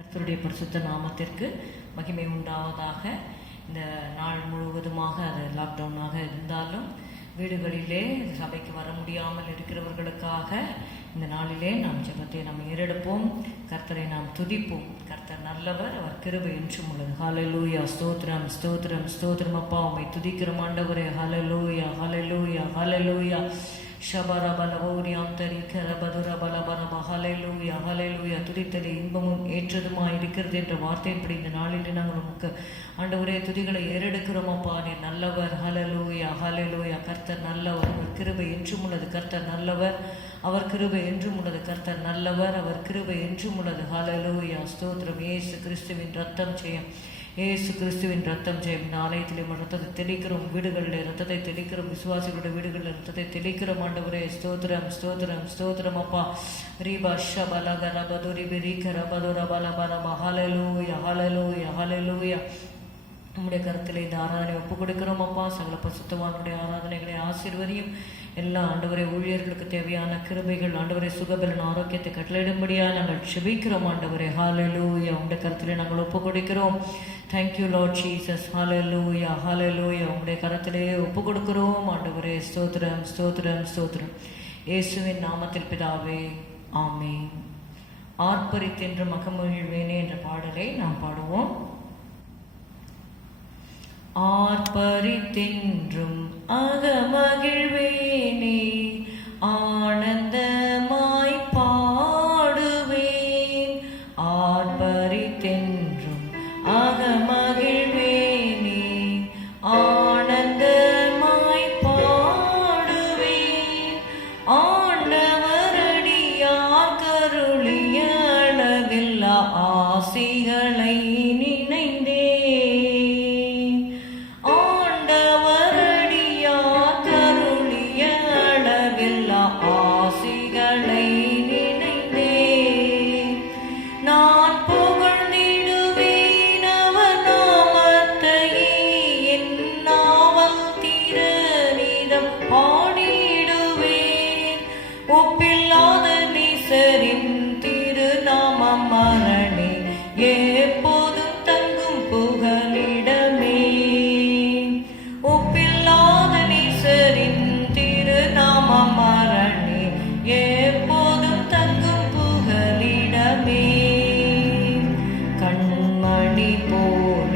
கர்த்தருடைய பரிசுத்த நாமத்திற்கு மகிமை உண்டாவதாக. இந்த நாள் முழுவதுமாக அது லாக்டவுனாக இருந்தாலும் வீடுகளிலே சபைக்கு வர முடியாமல் இருக்கிறவர்களுக்காக இந்த நாளிலே நாம் ஜெபத்தை நாம் ஏறெடுப்போம். கர்த்தரை நாம் துதிப்போம். கர்த்தர் நல்லவர், அவர் கிருபை என்றும் உள்ளது. ஹல்லேலூயா, ஸ்தோத்திரம் ஸ்தோத்திரம் ஸ்தோத்திரம். அப்பா உம்மை துதிக்கிறோம் ஆண்டவரே. ஹல்லேலூயா ஹல்லேலூயா ஹல்லேலூயா. ஹல்லேலூயா. துதித்தலே இன்பமும் ஏற்றதுமாய் இருக்கிறது என்ற வார்த்தையின்படி இந்த நாளில் நாங்கள் உமக்கு ஆண்டவரே துதிகளை ஏறெடுக்கிறோம். அப்பா நீர் நல்லவர். ஹல்லேலூயா ஹல்லேலூயா. கர்த்தர் நல்லவர், அவர் கிருபை என்றும் உள்ளது. கர்த்தர் நல்லவர், அவர் கிருபை என்றும் உள்ளது. கர்த்தர் நல்லவர், அவர் கிருபை என்றும் உள்ளது. ஹல்லேலூயா, ஸ்தோத்திரம். இயேசு கிறிஸ்துவின் ரத்தம் ஜெயம், இயேசு கிறிஸ்துவின் ரத்தம் ஜெயம். இந்த ஆலயத்திலே ரத்தத்தை தெளிக்கிறோம், வீடுகளில் ரத்தத்தை தெளிக்கிறோம், விசுவாசிகளுடைய வீடுகளில் ரத்தத்தை தெளிக்கிறோம் ஆண்டவரே. ஸ்தோத்திரம் ஸ்தோத்திரம் ஸ்தோத்திரம். அப்பா ரீபா ஷபலகரபதுரி ரீகரபதுரபலபரப. ஹல்லேலூயா ஹல்லேலூயா ஹல்லேலூயா. நம்முடைய கருத்தில் இந்த ஆராதனை ஒப்புக் கொடுக்கிறோம் அப்பா. சகல பரிசுத்தவானுடைய ஆராதனைகளை ஆசீர்வதியும். எல்லா ஆண்டவரை ஊழியர்களுக்கு தேவையான கிருபைகள் ஆண்டவரை சுகபலன் ஆரோக்கியத்தை கட்டளையிடும்படியா நாங்கள் செபிக்கிறோம் ஆண்டவரே. ஹல்லேலூயா. உங்களுடைய கருத்திலே நாங்கள் ஒப்புக் கொடுக்கிறோம். Thank you Lord Jesus. Hallelujah hallelujah. உங்களுடைய கரத்திலே ஒப்புக் கொடுக்கிறோம் ஆண்டவரே. ஸ்தோத்திரம் ஸ்தோத்திரம் ஸ்தோத்திரம். இயேசுவின் நாமத்தில் பிதாவே, ஆமென். ஆர்ப்பரித்தென்று மகமகிழ்வேனே என்ற பாடலை நாம் பாடுவோம். ஆர்ப்பரித்தென்றும் அகமகிழ்வேனே, ஆனந்தமாய் பாடுவேன். ஆர்ப்பரித்தென்றும் அகமகிழ்வேனே, ஆனந்தமாய் பாடுவேன். ஆண்டவரடியார் கருளிய அளவில்லா ஆசிகளை நினைந்தே, ஒப்பில்லாத நீசரின் திருநாமம் மரணே, எப்போதும் தங்கும் புகலிடமே. ஒப்பில்லாத நீசரின் திருநாமம் மரணே, எப்போதும் தங்கும் புகலிடமே. கண்மணி போல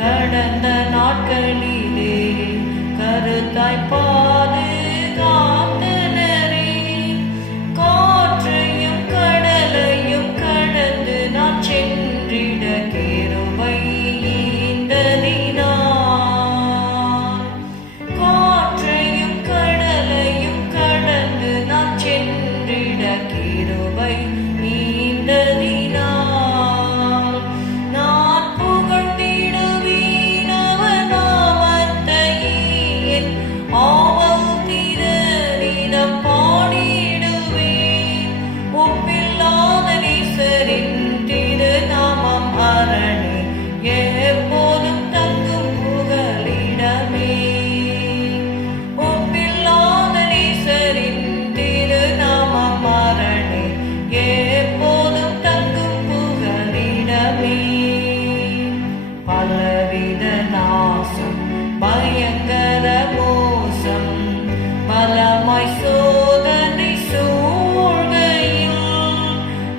கடந்த நாட்களிலே கருத்தாய் பாது பயங்கர மோசம் பலமாய் சோதனை சூழ்கையில்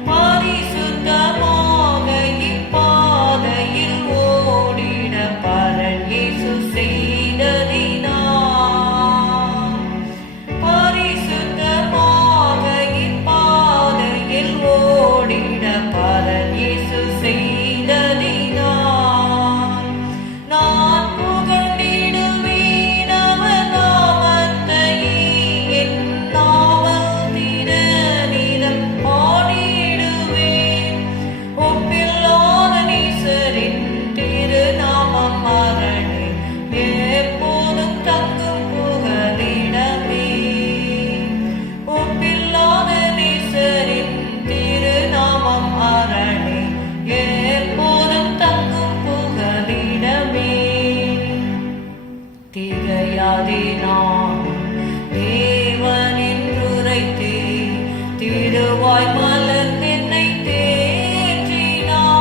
பரிசுத்தமாக இப்பாதையில் ஓடிட பரன் இயேசு செய்ததினால். பரிசுத்தமாக இப்பாதையில் ஓடிட பரன் இயேசு செய்ததினால். தேவனின் உரைத்தே திருவாய் மலர் என்னை தேற்றினார்.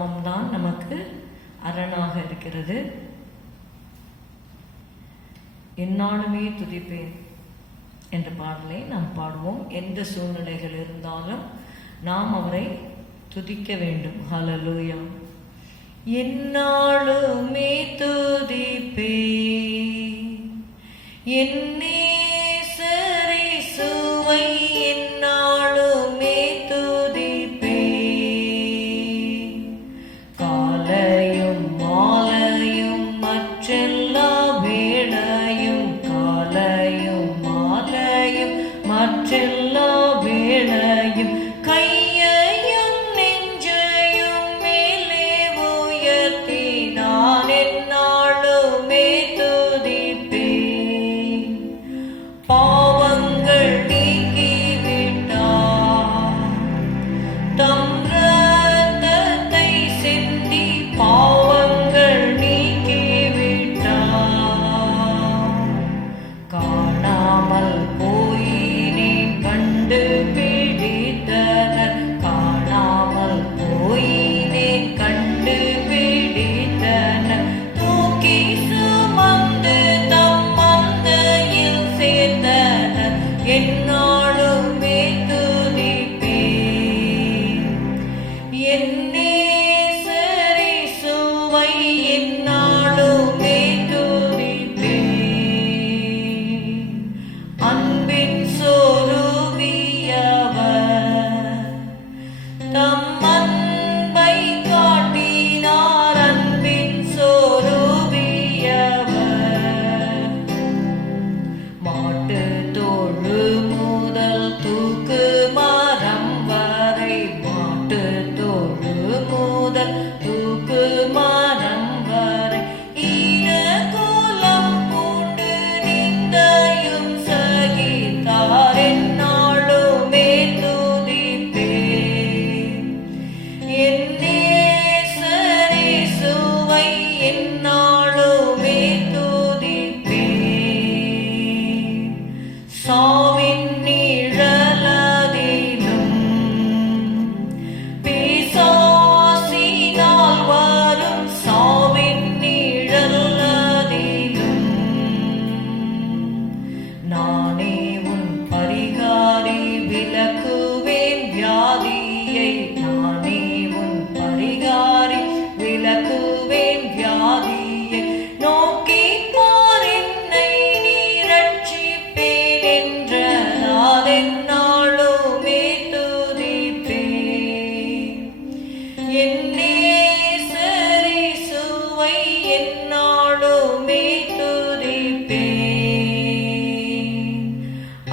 நாமம்தான் நமக்கு அரணாக இருக்கிறது. எந்நாளுமே துதிப்பேன் என்ற பாடலை நாம் பாடுவோம். எந்த சூழ்நிலைகள் இருந்தாலும் நாம் அவரை துதிக்க வேண்டும். ஹல்லேலூயா. எந்நாளுமே துதிப்பேன் என் நேசரை சுவை, எந்நாளுமே துதிப்பேன் காலையும் மாலையும் மற்றெல்லா வேளையும், காலையும் மாலையும் மற்றெல்லா வேளையும், கையையும் நெஞ்சையும் மேலே உயர்த்தி நான் எந்நாளுமே துதிப்பேன். பாவங்கள் நீக்கிவிட்டார், தம் இரத்தத்தை சிந்தி பாவங்கள் நீக்கிவிட்டார். காணாமல் போயினேன் கண்டு பிடித்தனர், காணாமல் போயினேன் கண்டு பிடித்தனர். தூக்கி சுமந்து தம் மந்தையில் சேர்த்தனர், எந்நாளுமே துதிப்பேன். என் நேசரை சுவை, எந்நாளுமே துதிப்பேன். அன்பின் சொரூபியவர், தம் அன்பை காட்டினார். அன்பின் சொரூபியவர், மாட்டு தோழு முதல் தூக்கு மரம் வரை, மாட்டு தோழு முதல் தூக்கு மரம் வரை, ஈரகோலம் பூண்டு நிந்தையும் சகித்தார், எந்நாளுமே துதிப்பேன். என் நேசரை சுவை, எந்நாளுமே துதிப்பேன். சாவின் நிழலதிலும் பிசாசினால் வரும், சாவின் நிழலதிலும் நானே உன் பரிகாரி, விலக்குவேன் வியாதியை. நானே உன் பரிகாரி, விலக்குவேன் வியாதியை. நோக்கிப் பார் என்னை நீ ரட்சிப்பேன் என்றால், எந்நாளுமே துதிப்பேன். என் நேசரை சுவை, எந்நாளுமே துதிப்பேன்.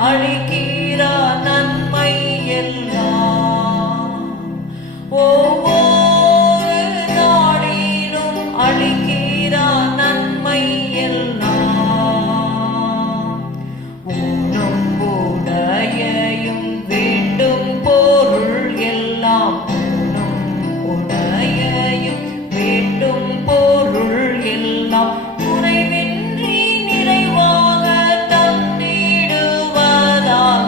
அழிக்கிறார் நன்மை எல்லாம், ஒவ்வொரு நாளிலும் அழிக்கிறார் நன்மை எல்லாம். ஊனும் உடையையும் வேண்டும் பொருள் எல்லாம், ஊனும் உடையையும் வேண்டும் பொருள் எல்லாம், குறைவின்றி நிறைவாக தந்திடுவதால்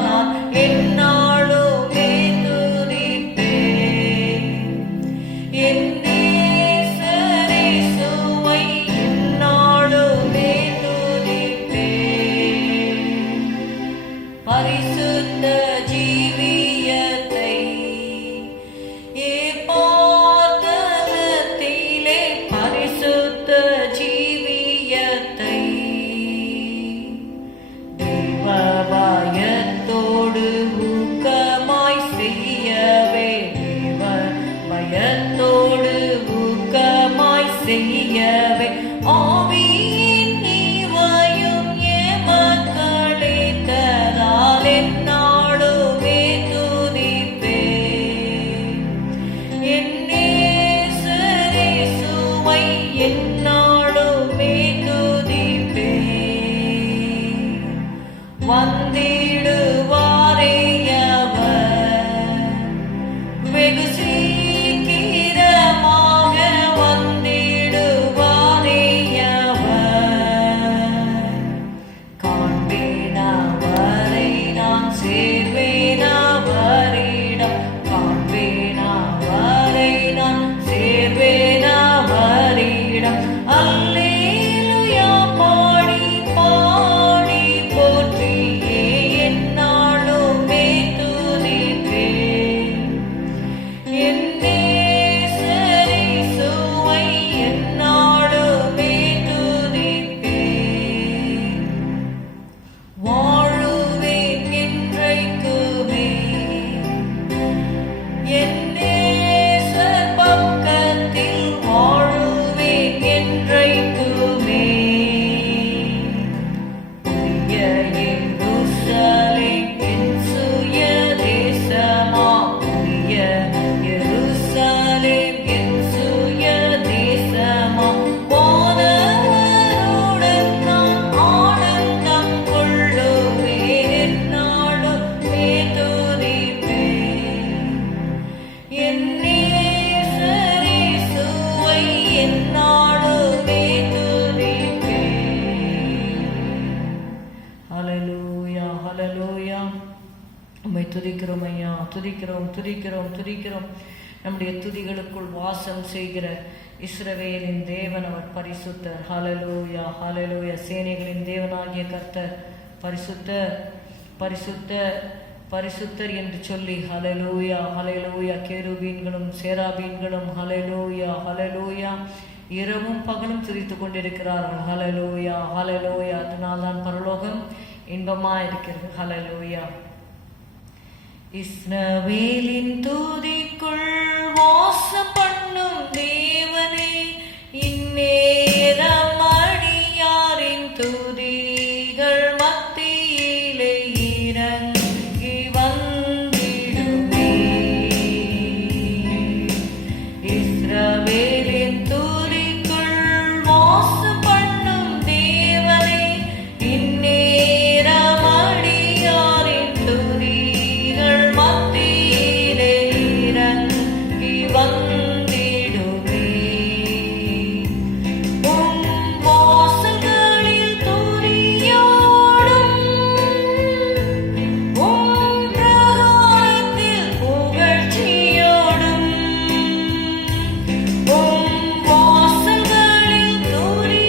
நான் எந்நாளுமே துதிப்பேன். என் நேசரை சுவை, எந்நாளுமே துதிப்பேன். பரிசுத்த ஜீவியத்தை ஏபாதலத்திலே, பரிசுத்த ஜீவியத்தை தேவ பயத்தோடு ஊக்கமாய் செய்யவே, தேவ பயத்தோடு ஊக்கமாய் செய்யவே, ஆவியின் ஈவையும் எமக்களித்ததால் எந்நாளுமே துதிப்பேன். என் நேசரை சுவை, எந்நாளுமே துதிப்பேன். வந்திடுவாரே அவர், வெகு சீக்கிரமாக வந்திடுவாரே அவர். துதிக்கிறோம், துதிக்கிறோம், துதிக்கிறோம். நம்முடைய துதிகளுக்குள் வாசம் செய்கிற இஸ்ரவேலின் தேவன் அவர் பரிசுத்தர். ஹல்லேலூயா, ஹல்லேலூயா. சேனைகளின் தேவனாகிய கர்த்தர் பரிசுத்தர், பரிசுத்தர், பரிசுத்தர் என்று சொல்லி ஹல்லேலூயா, ஹல்லேலூயா. கேருபீன்களும் சேராபீன்களும் ஹல்லேலூயா, ஹல்லேலூயா இரவும் பகலும் துதித்துக் கொண்டிருக்கிறார்கள். ஹல்லேலூயா, ஹல்லேலூயா. அதனால்தான் பரலோகம் இன்பமாயிருக்கிறது. ஹல்லேலூயா. இஸ்ரவேலின் துதிக்குள் வாசம் பண்ணும் தேவனே, இந்நேரம் அடியாரின் துதிகள் மத்தியிலே இறங்கி வந்திடுமே. இஸ்ரவேலின் துதிக்குள் வாசம் பண்ணும் தேவனே, இந்நேரம் அடியாரின் துதிகள் மத்தியிலே இறங்கி வந்திடுமே. உம் வாசல்களில் துதியோடும், உம் பிரகாரத்தில் புகழ்ச்சியோடும், உம் வாசல்களில் துதியோடும்,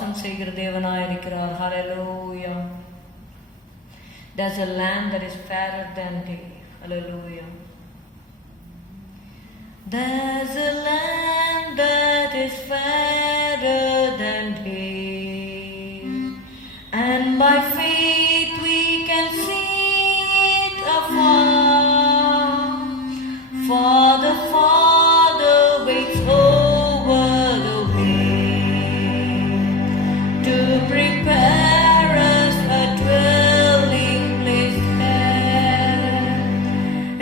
வாசம் செய்கிற தேவனாயிருக்கிறார். ஹalleluya. There's a land that is fairer than day. Hallelujah. There's a land that is fairer than day, and by faith we can see it afar. For the Father waits over the way to prepare us a dwelling place there.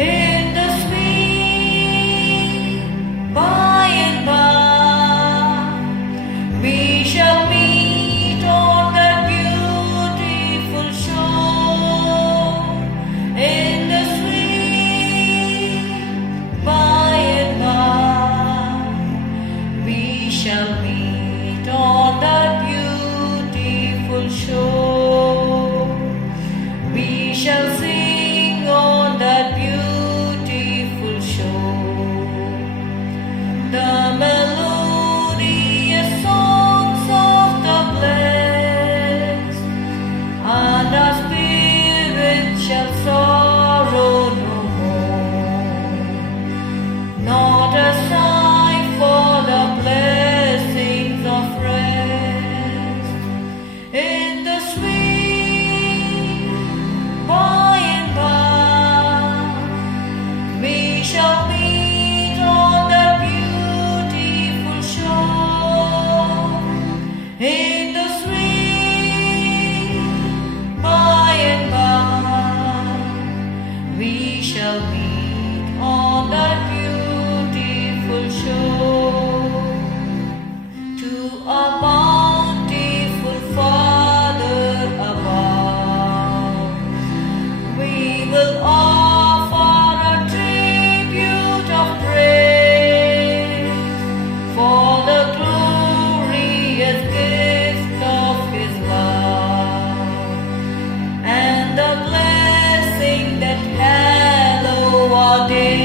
In the sweet by and by we shall meet on that beautiful shore. In the sweet by and by we shall meet on that beautiful shore. We shall sing on that beautiful shore the melodious songs of the blessed, and our spirit shall sorrow no more. Not a sigh for the blessings of rest. In the sweet by and by we shall meet on the beautiful shore. In the sweet by and by we shall meet on that beautiful shore. To our bountiful Father above we will offer a tribute of praise for the glorious gift of His love and the blessing that hallow our day.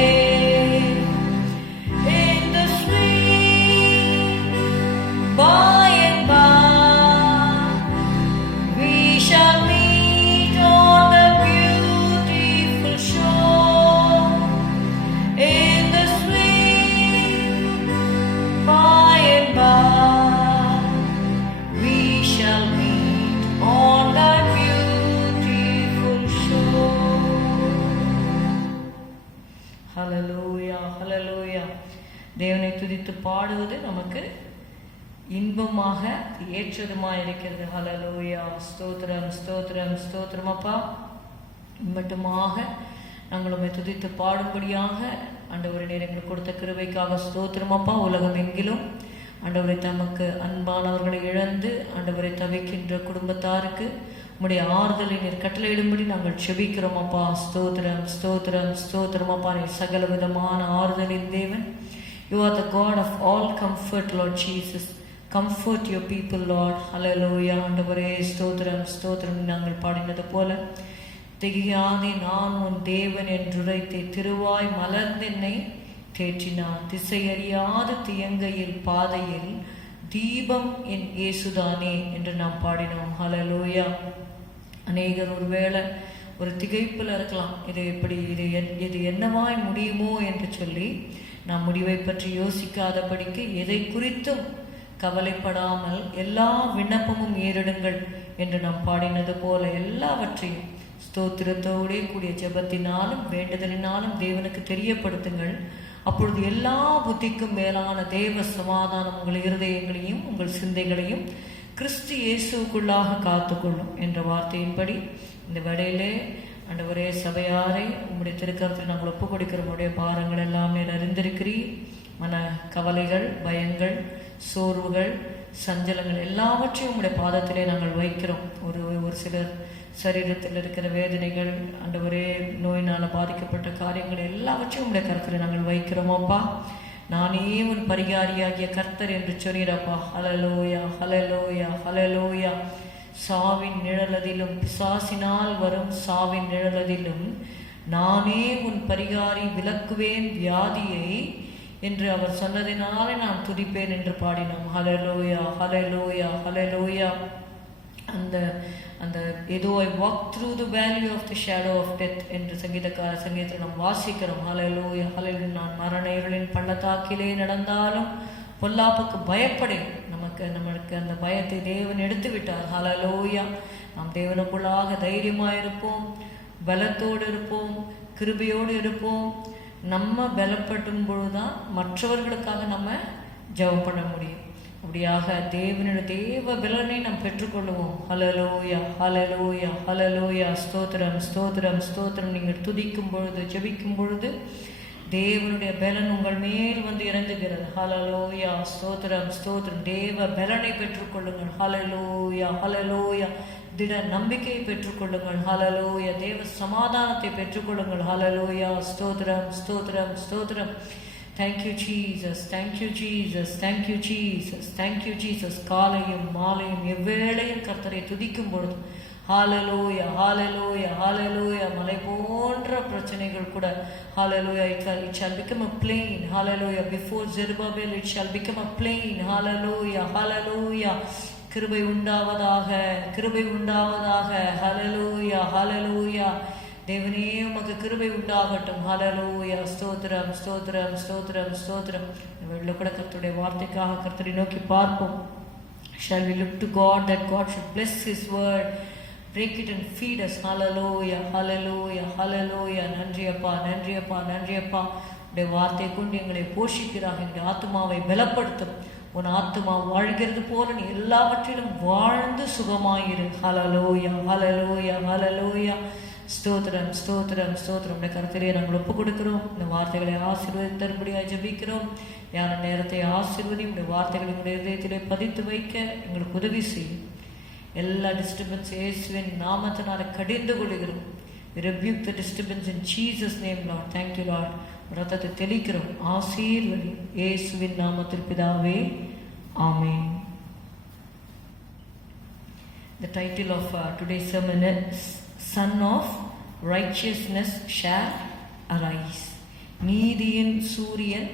In the sweet by and by we shall meet on the beautiful shore. In the sweet by and by we shall meet on that beautiful shore. Hallelujah, hallelujah. தேவனை துதித்து பாடுவது நமக்கு இன்பமாக ஏற்றதுமாக இருக்கிறது. ஹalleluya. ஸ்தோத்திரம் ஸ்தோத்திரம் ஸ்தோத்திரம் அப்பா. மட்டுமாக நாங்கள் உம்மை துதித்து பாடும்படியாக ஆண்டவரே நீர் எங்களுக்கு கொடுத்த கிருபைக்காக ஸ்தோத்திரம் அப்பா. உலகம் எங்கிலும் ஆண்டவரை தமக்கு அன்பானவர்களை இழந்து ஆண்டவரை தவிக்கின்ற குடும்பத்தாருக்கு உம்முடைய ஆறுதலை நீர் கட்டளையிடும்படி நாங்கள் செபிக்கிறோம் அப்பா. ஸ்தோத்திரம் ஸ்தோத்திரம் ஸ்தோத்திரம் அப்பா. நீர் சகல விதமான ஆறுதலின் தேவன். You are the God of all comfort, Lord Jesus. Comfort your people, Lord. Hallelujah. ஆண்டவரே ஸ்தோத்திரம் ஸ்தோத்திரம். நாங்கள் பாடினது போல திகையாதே நான் உன் தேவன் என்றுரைத்தே திருவாய் மலர்ந்தென்னை தேற்றினான். திசையறியாத தியங்கையில் பாதையில் தீபம் என் இயேசுதானே என்று நாம் பாடினோம். ஹalleluya. அநேகர் ஒருவேளை ஒரு திகைப்பில் இருக்கலாம். இது என்னவாய் முடியுமோ என்று சொல்லி நாம் முடிவை பற்றி யோசிக்காதபடிக்கு எதை குறித்தும் கவலைப்படாமல் எல்லா விண்ணப்பமும் ஏறிடுங்கள் என்று நாம் பாடினது போல எல்லாவற்றையும் ஸ்தோத்திரத்தோடே கூடிய ஜெபத்தினாலும் வேண்டுதலினாலும் தேவனுக்கு தெரியப்படுத்துங்கள். அப்பொழுது எல்லா புத்திக்கும் மேலான தேவ சமாதானம் உங்கள் இருதயங்களையும் உங்கள் சிந்தைகளையும் கிறிஸ்து இயேசுக்குள்ளாக காத்துக்கொள்ளும் என்ற வார்த்தையின்படி இந்த வேளையிலே ஆண்டவரே சபையாரை உம்முடைய திருக்கரத்தில் நாங்கள் ஒப்புக் கொடுக்கிற உடைய பாரங்கள் எல்லாம் நீர் அறிந்திருக்கிறீர். மன கவலைகள், பயங்கள், சோர்வுகள், சஞ்சலங்கள் எல்லாவற்றையும் உம்முடைய பாதத்திலே நாங்கள் வைக்கிறோம். ஒரு சிலர் சரீரத்தில் இருக்கிற வேதனைகள், ஆண்டவரே நோயினால் பாதிக்கப்பட்ட காரியங்கள் எல்லாவற்றையும் உம்முடைய கருத்தில் நாங்கள் வைக்கிறோம் அப்பா. நானே உன் பரிகாரியாகிய கர்த்தர் என்று சொன்னீரப்பா. ஹல்லேலூயா ஹல்லேலூயா ஹல்லேலூயா. சாவின் நிழலதிலும் பிசாசினால் வரும் சாவின் நிழலதிலும் நானே உன் பரிகாரி, விலக்குவேன் வியாதியை என்று அவர் சொன்னதினாலே நான் துதிப்பேன் என்று பாடினோம். ஹல்லேலூயா, ஹல்லேலூயா, ஹல்லேலூயா. அந்த அந்த ஏதோ I walk through the valley of the shadow of death என்று சங்கீதத்தில் நாம் வாசிக்கிறோம். ஹல்லேலூயா, ஹல்லேலூயா. நான் மரண இருளின் பள்ளத்தாக்கிலே நடந்தாலும் பொல்லாப்புக்கு பயப்படேன். நமக்கு அந்த பயத்தை தேவன் எடுத்து விட்டார். ஹல்லேலூயா. நாம் தேவனுக்குள்ளாக தைரியமாக இருப்போம், பலத்தோடு இருப்போம், கிருபையோடு இருப்போம். நம்ம பலப்படும் பொழுதுதான் மற்றவர்களுக்காக நம்ம ஜெபம் பண்ண முடியும். அப்படியாக தேவனுடைய தேவ பலனை நாம் பெற்றுக்கொள்ளுவோம். ஹல்லேலூயா, ஹல்லேலூயா, ஹல்லேலூயா. ஸ்தோத்திரம், ஸ்தோத்திரம், ஸ்தோத்திரம். நீங்கள் துதிக்கும் பொழுது, ஜெபிக்கும் பொழுது தேவனுடைய பலன் உங்கள் மேல் வந்து இறங்குகிறது. ஹல்லேலூயா, ஸ்தோத்திரம், ஸ்தோத்திரம். தேவ பலனை பெற்றுக்கொள்ளுங்கள். ஹல்லேலூயா, ஹல்லேலூயா. திட நம்பிக்கையை பெற்றுக்கொள்ளுங்கள். ஹல்லேலூயா. தேவ சமாதானத்தை பெற்றுக்கொள்ளுங்கள். ஹல்லேலூயா, ஸ்தோத்திரம், ஸ்தோத்திரம், ஸ்தோத்திரம். Thank you Jesus, thank you Jesus, thank you Jesus, thank you Jesus. காலையும் மாலையும் எவ்வேளையும் கர்த்தரை துதிக்கும் பொழுது ஹல்லேலூயா, ஹல்லேலூயா, ஹல்லேலூயா. மலை போன்ற பிரச்சனைகள் கூட ஹல்லேலூயா, it shall become a plain. Hallelujah. Before Zerubbabel it shall become a plain. Hallelujah, hallelujah. கிருபை உண்டாவதாக, கிருபை உண்டாவதாக. ஹல்லேலூயா, ஹல்லேலூயா. தேவனே உமக்கு கிருபை உண்டாகட்டும். ஹல்லேலூயா. ஸ்தோத்திரம், ஸ்தோத்திரம், ஸ்தோத்திரம், ஸ்தோத்திரம். இவர்கள் கூட கர்த்தருடைய வார்த்தைக்காக கர்த்தரை நோக்கி பார்ப்போம். Shall we look to God that God should bless His word, break it and feed us. Hallelujah, hallelujah, hallelujah. நன்றி அப்பா, நன்றி அப்பா, நன்றி அப்பா. உடைய வார்த்தை கொண்டு எங்களை போஷிக்கிறார். எங்களுடைய ஆத்மாவை பலப்படுத்தும். உன் ஆத்மா வாழ்கிறது போல நீ எல்லாவற்றிலும் வாழ்ந்து சுகமாயிரு. ஹல்லேலூயா, ஹல்லேலூயா, ஹல்லேலூயா. ஸ்தோத்திரம், ஸ்தோத்திரம், ஸ்தோத்திரம். உடைய கருத்திலே நாங்கள் ஒப்புக் கொடுக்கிறோம். இந்த வார்த்தைகளை ஆசீர்வதித்தரும்படியாக ஜெபிக்கிறோம். ஞான நேரத்தை ஆசீர்வதி. உடைய வார்த்தைகளை எங்களுடைய இதயத்திலே பதித்து வைக்க எங்களுக்கு உதவி செய்யும். எல்லா டிஸ்டர்பன்ஸ் இயேசுவின் நாமத்தினால கடிந்து கொள்கிறோம். We rebuke the disturbance in Jesus' name, Lord. Thank you, Lord. ரத்தத்தை தெளிக்கிறோம். ஆசீர்வதி இயேசுவின் நாமத்தில் பிதாவே, ஆமென். The title of today's sermon is Son of Righteousness shall arise. நீதியின் சூரியன்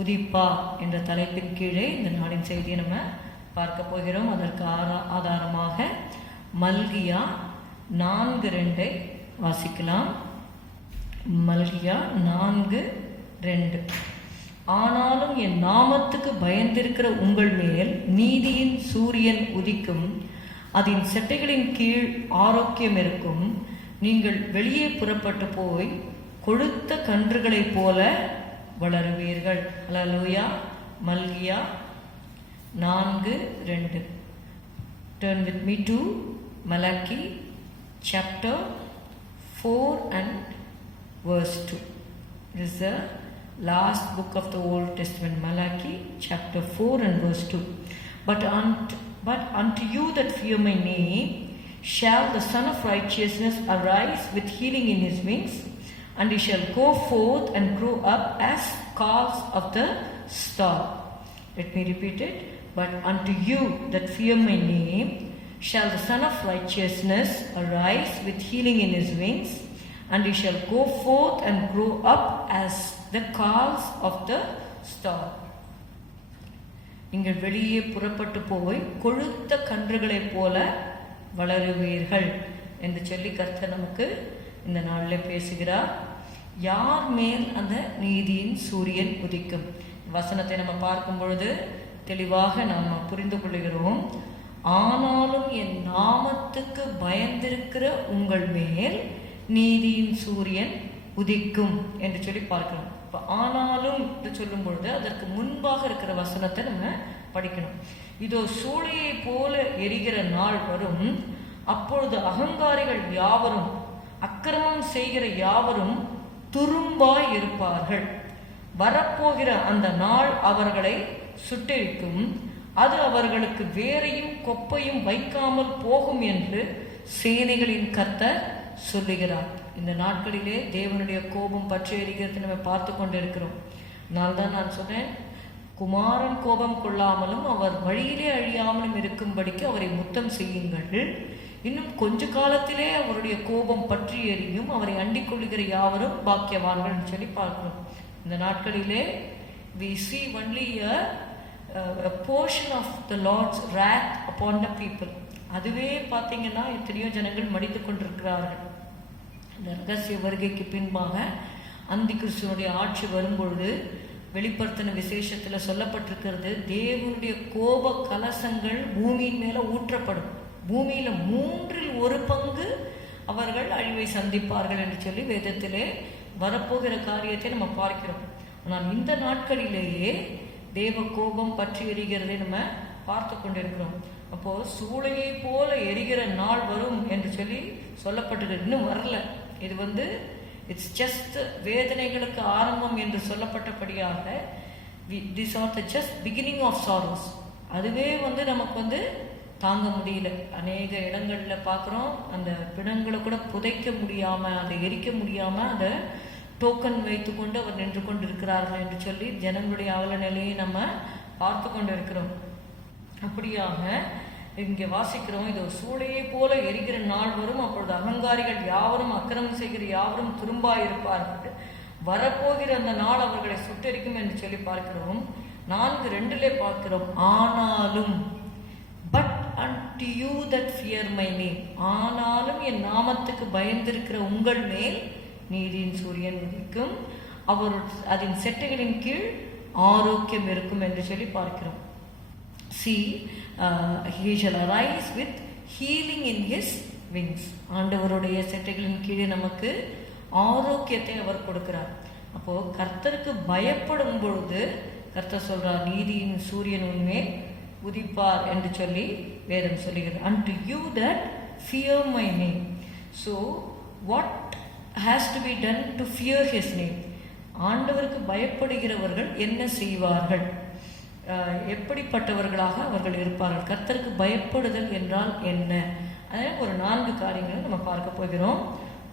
உதிப்பா என்ற தலைப்பின் கீழே இந்த நாளின் செய்தியை நம்ம பார்க்க போகிறோம். அதற்கு ஆதாரமாக மல்கியா 4:2 வாசிக்கலாம். மல்கியா 4:2. ஆனாலும் என் நாமத்துக்கு பயந்திருக்கிற உங்கள் மேல் நீதியின் சூரியன் உதிக்கும், அதன் செட்டைகளின் கீழ் ஆரோக்கியம் இருக்கும். நீங்கள் வெளியே புறப்பட்டு போய் கொழுத்த கன்றுகளைப் போல வளருவீர்கள். ஹல்லேலூயா. மல்கியா 4:2. Turn with me to Malachi chapter 4 and verse 2. This is the last book of the Old Testament, Malachi chapter 4 and verse 2. But unto you that fear my name shall the Son of Righteousness arise with healing in his wings, and he shall go forth and grow up as calves of the star. Let me repeat it. But unto you that fear my name shall the Son of Righteousness arise with healing in his wings, and he shall go forth and grow up as the calves of the star. நீங்கள் வெளியே புறப்பட்டு போய் கொழுத்த கன்றுகளைப் போல வளருவீர்கள் என்று சொல்லி கர்த்தர் நமக்கு இந்த நாளில் பேசுகிறார். யார் மேல் அந்த நீதியின் சூரியன் உதிக்கும்? வசனத்தை நம்ம பார்க்கும் பொழுது தெளிவாக நாம் புரிந்து கொள்கிறோம். ஆனாலும் என் நாமத்துக்கு பயந்திருக்கிற உங்கள் மேல் நீதியின் சூரியன் உதிக்கும் என்று சொல்லி பார்க்கணும். இப்போ ஆனாலும் என்று சொல்லும் பொழுது அதற்கு முன்பாக இருக்கிற வசனத்தை நம்ம படிக்கணும். இதோ சூளையை போல எரிகிற நாள் வரும், அப்பொழுது அகங்காரிகள் யாவரும் அக்கிரமம் செய்கிற யாவரும் துரும்பாய் இருப்பார்கள். வரப்போகிற அந்த நாள் அவர்களை சுட்டெரிக்கும், அது அவர்களுக்கு வேரையும் கொப்பையும் வைக்காமல் போகும் என்று சேனைகளின் கர்த்தர் சொல்லுகிறார். இந்த நாட்களிலே தேவனுடைய கோபம் பற்றி எரிகிறது நம்ம பார்த்து கொண்டிருக்கிறோம். அதனால்தான் நான் சொன்னேன், குமாரன் கோபம் கொள்ளாமலும் அவர் வழியிலே அழியாமலும் இருக்கும்படிக்கு அவரை முத்தம் செய்யுங்கள். இன்னும் கொஞ்ச காலத்திலே அவருடைய கோபம் பற்றி எரியும், அவரை அண்டிக் கொள்ளுகிற யாவரும் பாக்கியவான்கள் சொல்லி பார்க்கணும். இந்த நாட்களிலே we see only a portion of the Lord's wrath upon the people. அதுவே பார்த்தீங்கன்னா எத்தனையோ ஜனங்கள் மடித்து கொண்டிருக்கிறார்கள். இந்த ரகசிய வருகைக்கு பின்பாக அந்தி கிறிஸ்துவனுடைய ஆட்சி வரும்பொழுது வெளிப்படுத்தின விசேஷத்தில் சொல்லப்பட்டிருக்கிறது, தேவனுடைய கோப கலசங்கள் பூமியின் மேலே ஊற்றப்படும். பூமியில 1/3 அவர்கள் அழிவை சந்திப்பார்கள் என்று சொல்லி வேதத்திலே வரப்போகிற காரியத்தை நம்ம பார்க்கிறோம். ஆனால் இந்த நாட்களிலேயே தேவ கோபம் பற்றி எரிகிறதை நம்ம பார்த்து கொண்டிருக்கிறோம். அப்போ சூளையை போல எரிகிற நாள் வரும் என்று சொல்லி சொல்லப்பட்டிருக்கு. இன்னும் வரல. இது இட்ஸ் ஜஸ்ட் வேதனைகளுக்கு ஆரம்பம் என்று சொல்லப்பட்டபடியாக this are the just beginning of sorrows. அதுவே நமக்கு தாங்க முடியல. அநேக இடங்களில் பார்க்குறோம், அந்த பிணங்களை கூட புதைக்க முடியாமல், அதை எரிக்க முடியாமல் அதை டோக்கன் வைத்து கொண்டு அவர் நின்று கொண்டு இருக்கிறார்கள் என்று சொல்லி ஜனங்களுடைய அவல நிலையை நம்ம பார்த்து கொண்டு இருக்கிறோம். அப்படியாக இங்கே வாசிக்கிறோம், இது ஒரு சூளையை போல எரிகிற நாள் வரும், அப்பொழுது அகங்காரிகள் யாவரும் அக்கிரமம் செய்கிற யாவரும் திரும்பாயிருப்பார்கள், வரப்போகிற அந்த நாள் அவர்களை சுட்டரிக்கும் என்று சொல்லி பார்க்கிறோம். 4:2 பார்க்கிறோம், ஆனாலும் but unto you that fear my name, ஆனாலும் என் நாமத்துக்கு பயந்திருக்கிற உங்கள் மேல் நீதியின் சூரியன் உதிக்கும், அவர் அதன் செட்டைகளின் கீழ் ஆரோக்கியம் இருக்கும் என்று சொல்லி பார்க்கிறோம். See, he shall arise with healing in his wings. ஆண்டவருடைய செட்டைகளின் கீழே நமக்கு ஆரோக்கியத்தை அவர் கொடுக்கிறார். அப்போ கர்த்தருக்கு பயப்படும் பொழுது கர்த்தர் சொல்றார், நீதியின் சூரியன் உன்மேல் உதிப்பார் என்று சொல்லி வேதம் சொல்லுகிறது. unto you that fear my name. So what has to be done to fear his name? ஆண்டவருக்கு பயப்படுகிறவர்கள் என்ன செய்வார்கள், எப்படிப்பட்டவர்களாக அவர்கள் இருப்பார்கள்? கர்த்தருக்கு பயப்படுதல் என்றால் என்ன? அதனால் ஒரு 4 காரியங்களை நம்ம பார்க்க போகிறோம்.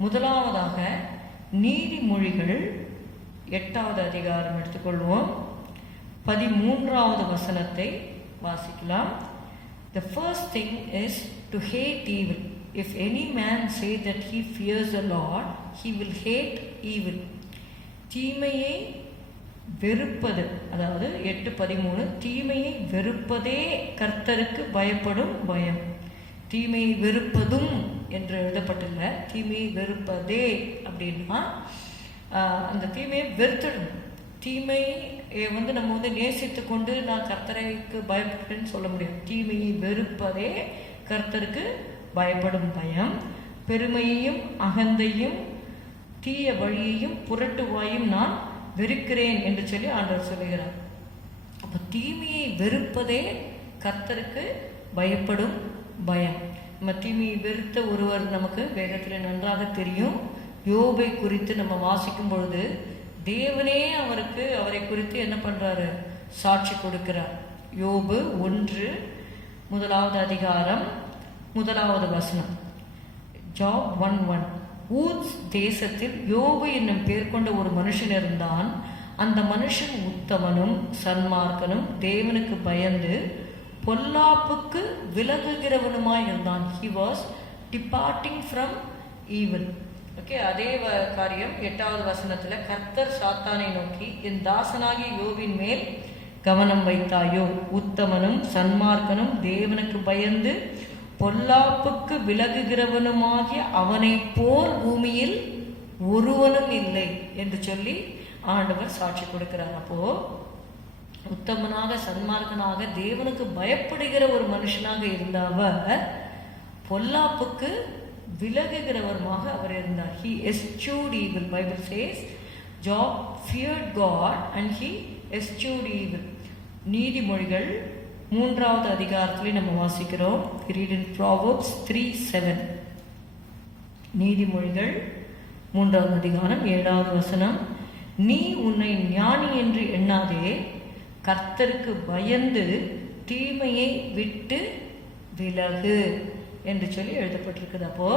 முதலாவதாக நீதிமொழிகள் 8வது அதிகாரம் எடுத்துக்கொள்வோம். 13வது வசனத்தை வாசிக்கலாம். The first thing is to hate evil. If any man say that he fears the Lord, he will hate evil. தீமையை வெறுப்பது, அதாவது 8:13, தீமையை வெறுப்பதே கர்த்தருக்கு பயப்படும் பயம். தீமையை வெறுப்பதும் என்று எழுதப்பட்டுள்ள, தீமையை வெறுப்பதே அப்படின்னா அந்த தீமையை வெறுத்துடணும். தீமையை நம்ம நேசித்து கொண்டு நான் கர்த்தருக்கு பயப்படுறேன்னு சொல்ல முடியும். தீமையை வெறுப்பதே கர்த்தருக்கு பயப்படும் பயம். பெருமையையும் அகந்தையும் தீய வழியையும் புரட்டுவாயும் நான் வெறுக்கிறேன் என்று சொல்லி ஆண்டவர் சொல்லுகிறார். அப்போ தீமையை வெறுப்பதே கர்த்தருக்கு பயப்படும் பயம். நம்ம தீமையை வெறுத்த ஒருவர் நமக்கு வேதத்தில் நன்றாக தெரியும். யோபை குறித்து நம்ம வாசிக்கும் பொழுது தேவனே அவரை குறித்து என்ன பண்றாரு, சாட்சி கொடுக்கிறார். யோபு 1வது அதிகாரம் 1வது வசனம். ஜாப் 1:1. ஊத்ஸ் தேசத்தில் யோபு என்னும் பேர் கொண்ட ஒரு மனுஷன் இருந்தான். அந்த மனுஷன் உத்தமனும் சன்மார்க்கனும் தேவனுக்கு பயந்து பொல்லாப்புக்கு விலகுகிறவனுமாய் இருந்தான். He was departing from evil. Okay, அதே காரியம் 8வது வசனத்துல, கர்த்தர் சாத்தானை நோக்கி, என் தாசனாகிய யோபின் மேல் கவனம் வைத்தாயோ, உத்தமனும் சன்மார்க்கனும் தேவனுக்கு பயந்து பொல்லாப்புக்கு விலகுகிறவனுமாகிய அவனை போல் பூமியில் ஒருவனும் இல்லை என்று சொல்லி ஆண்டவர் சாட்சி கொடுக்கிறார். அப்போ உத்தமனாக சன்மார்க்கனாக தேவனுக்கு பயப்படுகிற ஒரு மனுஷனாக இருந்தவர் பொல்லாப்புக்கு விலகுகிறவருமாக அவர் இருந்தார். He eschewed evil. Bible says Job feared God and he eschewed evil. நீதிமொழிகள் 3வது அதிகாரத்திலே நம்ம வாசிக்கிறோம். Read in Proverbs 3:7. நீதிமொழிகள் 3வது அதிகாரம் 7வது வசனம். நீ உன்னை ஞானி என்று எண்ணாதே, கர்த்தருக்கு பயந்து தீமையை விட்டு விலகு என்று சொல்லி எழுதப்பட்டிருக்குது. அப்போ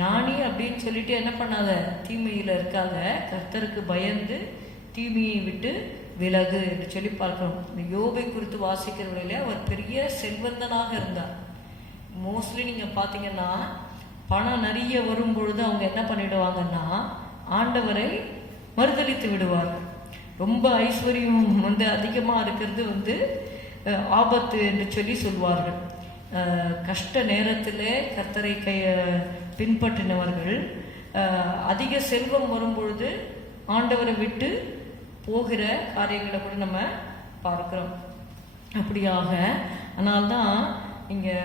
ஞானி அப்படின்னு சொல்லிட்டு என்ன பண்ணாத, தீமையில இருக்காத, கர்த்தருக்கு பயந்து தீமையை விட்டு விலகு என்று சொல்லி பார்க்கிறோம். இந்த யோபை குறித்து வாசிக்கிறவர்களே அவர் பெரிய செல்வந்தனாக இருந்தார். மோஸ்ட்லி நீங்க பாத்தீங்கன்னா பணம் நிறைய வரும் பொழுது அவங்க என்ன பண்ணிடுவாங்கன்னா ஆண்டவரை மறுதலித்து விடுவார்கள். ரொம்ப ஐஸ்வர்யம் வந்து அதிகமாக இருக்கிறது ஆபத்து என்று சொல்லுவார்கள். கஷ்ட நேரத்தில் கர்த்தரை பின்பற்றினவர்கள் அதிக செல்வம் வரும்பொழுது ஆண்டவரை விட்டு போகிற காரியங்களை கூட நம்ம பார்க்கிறோம். அப்படியாக அதனால்தான் இங்கே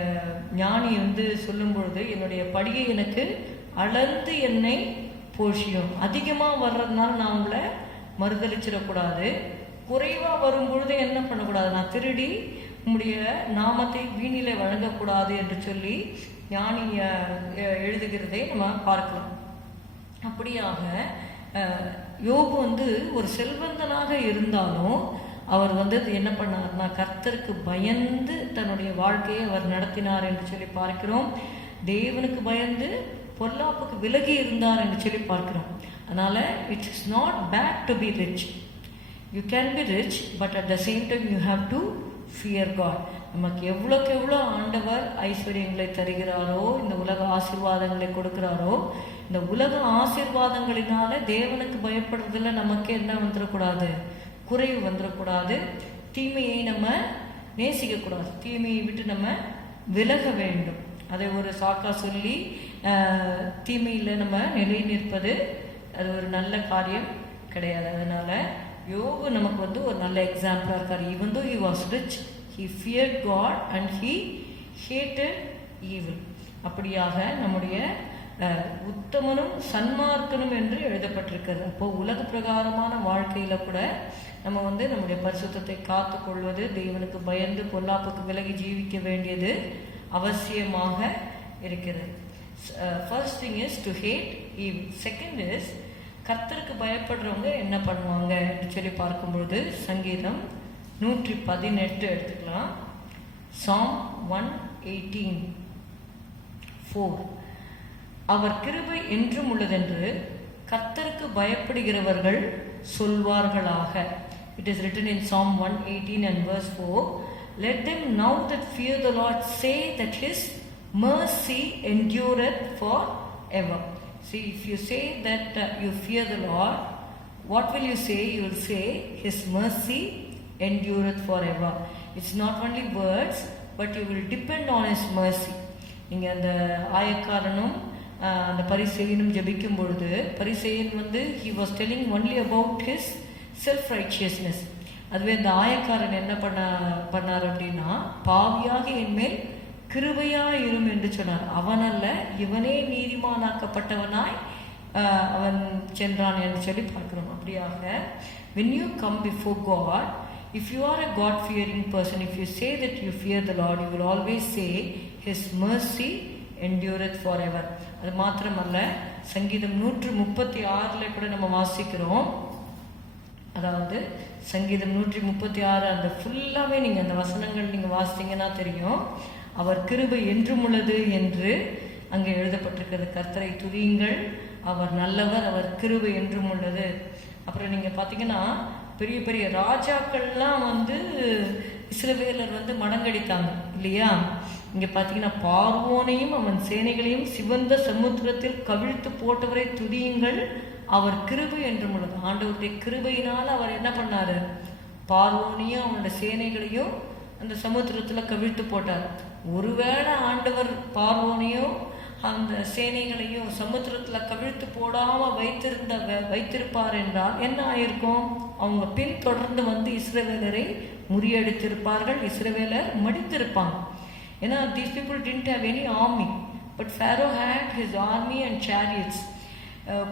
ஞானி சொல்லும் பொழுது, என்னுடைய படியை எனக்கு அளந்து என்னை போஷியும். அதிகமாக வர்றதுனால நான் உங்களை மறுதளிச்சிடக்கூடாது. குறைவாக வரும்பொழுது என்ன பண்ணக்கூடாது, நான் திருடி உங்களுடைய நாமத்தை வீணிலே வழங்கக்கூடாது என்று சொல்லி ஞானி எழுதுகிறதை நம்ம பார்க்கலாம். அப்படியாக யோபு ஒரு செல்வந்தனாக இருந்தாலும் அவர் என்ன பண்ணார்னா, கர்த்தருக்கு பயந்து தன்னுடைய வாழ்க்கையை அவர் நடத்தினார் என்று சொல்லி பார்க்கிறோம். தேவனுக்கு பயந்து பொல்லாப்புக்கு விலகி இருந்தார் என்று சொல்லி பார்க்கிறோம். அதனால it is not bad to be rich. You can be rich, but at the same time you have to fear God. நமக்கு எவ்வளோக்கு எவ்வளோ ஆண்டவர் ஐஸ்வர்யங்களை தருகிறாரோ, இந்த உலக ஆசீர்வாதங்களை கொடுக்கிறாரோ, இந்த உலக ஆசீர்வாதங்களினால தேவனுக்கு பயப்படுறதுல நமக்கு என்ன வந்துடக்கூடாது, குறைவு வந்துடக்கூடாது. தீமையை நம்ம நேசிக்கக்கூடாது, தீமையை விட்டு நம்ம விலக வேண்டும். அதை ஒரு சாக்கா சொல்லி தீமையில் நம்ம நிலை நிற்பது அது ஒரு நல்ல காரியம் கிடையாது. அதனால யோபு நமக்கு ஒரு நல்ல எக்ஸாம்பிளாக இருக்கார். Even though he was rich, he feared God and he hated evil. அப்படியாக நம்முடைய உத்தமனும் சன்மார்க்கனும் என்று எழுதப்பட்டிருக்கிறது. அப்போ உலக பிரகாரமான வாழ்க்கையில கூட நம்ம நம்முடைய பரிசுத்தத்தை காத்து கொள்வது, தேவனுக்கு பயந்து பொல்லாப்புக்கு விலகி ஜீவிக்க வேண்டியது அவசியமாக இருக்கிறது. First thing is to hate evil. Second is, கர்த்தருக்கு பயப்படுறவங்க என்ன பண்ணுவாங்க என்று சொல்லி பார்க்கும்பொழுது சங்கீதம் 118 எடுத்துக்கலாம். Psalm 118:4. அவர் கிருபை என்றும் உள்ளதென்று கர்த்தருக்கு பயப்படுகிறவர்கள் சொல்வார்களாக. It is written in Psalm 118 and verse 4. Let them now that fear the Lord say that his mercy endureth forever. See, if you say that you fear the Lord, what will you say? You will say his mercy endureth forever. It's not only words, but you will depend on his mercy. இங்கே அந்த ஆயக்காரனும் அந்த பரிசேயனும் ஜெபிக்கும் பொழுது, பரிசேயன் he was telling only about his self-righteousness. அதுவே அந்த ஆயக்காரன் என்ன பண்ணார் அப்படின்னா, பாவியாக என்மேல் கிருபையாய் இரும் என்று சொன்னார். அவனல்ல, இவனே நீதிமானாக்கப்பட்டவனாய் அவன் சென்றான் என்று சொல்லி பார்க்கிறோம். அப்படியாக when you come before God, if you are a God fearing person, if you say that you fear the Lord, you will always say his mercy endureth forever. அது மாத்திரமல்ல, சங்கீதம் 136 கூட நம்ம வாசிக்கிறோம். அதாவது சங்கீதம் 136 அந்த ஃபுல்லாவே நீங்க அந்த வசனங்கள் நீங்க வாசித்தீங்கன்னா தெரியும். அவர் கிருபை என்றும் உள்ளது என்று அங்கே எழுதப்பட்டிருக்கிறது. கர்த்தரை துதியுங்கள், அவர் நல்லவர், அவர் கிருபை என்றும் உள்ளது. அப்புறம் நீங்க பாத்தீங்கன்னா பெரிய பெரிய ராஜாக்கள்லாம் இஸ்ரவேலர் மடங்கடித்தாங்க இல்லையா? இங்க பாத்தீங்கன்னா, பார்வோனையும் அவன் சேனைகளையும் சிவந்த சமுத்திரத்தில் கவிழ்த்து போட்டவரை துதியுங்கள், அவர் கிருபை என்றும் உள்ளது. ஆண்டவருடைய கிருபையினால் அவர் என்ன பண்ணாரு, பார்வோனையும் அவனுடைய சேனைகளையும் அந்த சமுத்திரத்துல கவிழ்த்து போட்டார். ஒருவேளை ஆண்டவர் பார்வோனையும் அந்த சேனைகளையும் சமுத்திரத்துல கவிழ்த்து போடாம வைத்திருப்பார் என்றால் என்ன ஆயிருக்கும்? அவங்க பின் தொடர்ந்து இஸ்ரவேலரை முறியடித்திருப்பார்கள், இஸ்ரவேலர் மடித்திருப்பாங்க. ஏன்னா these people didn't have any army, but Pharaoh had his army and chariots.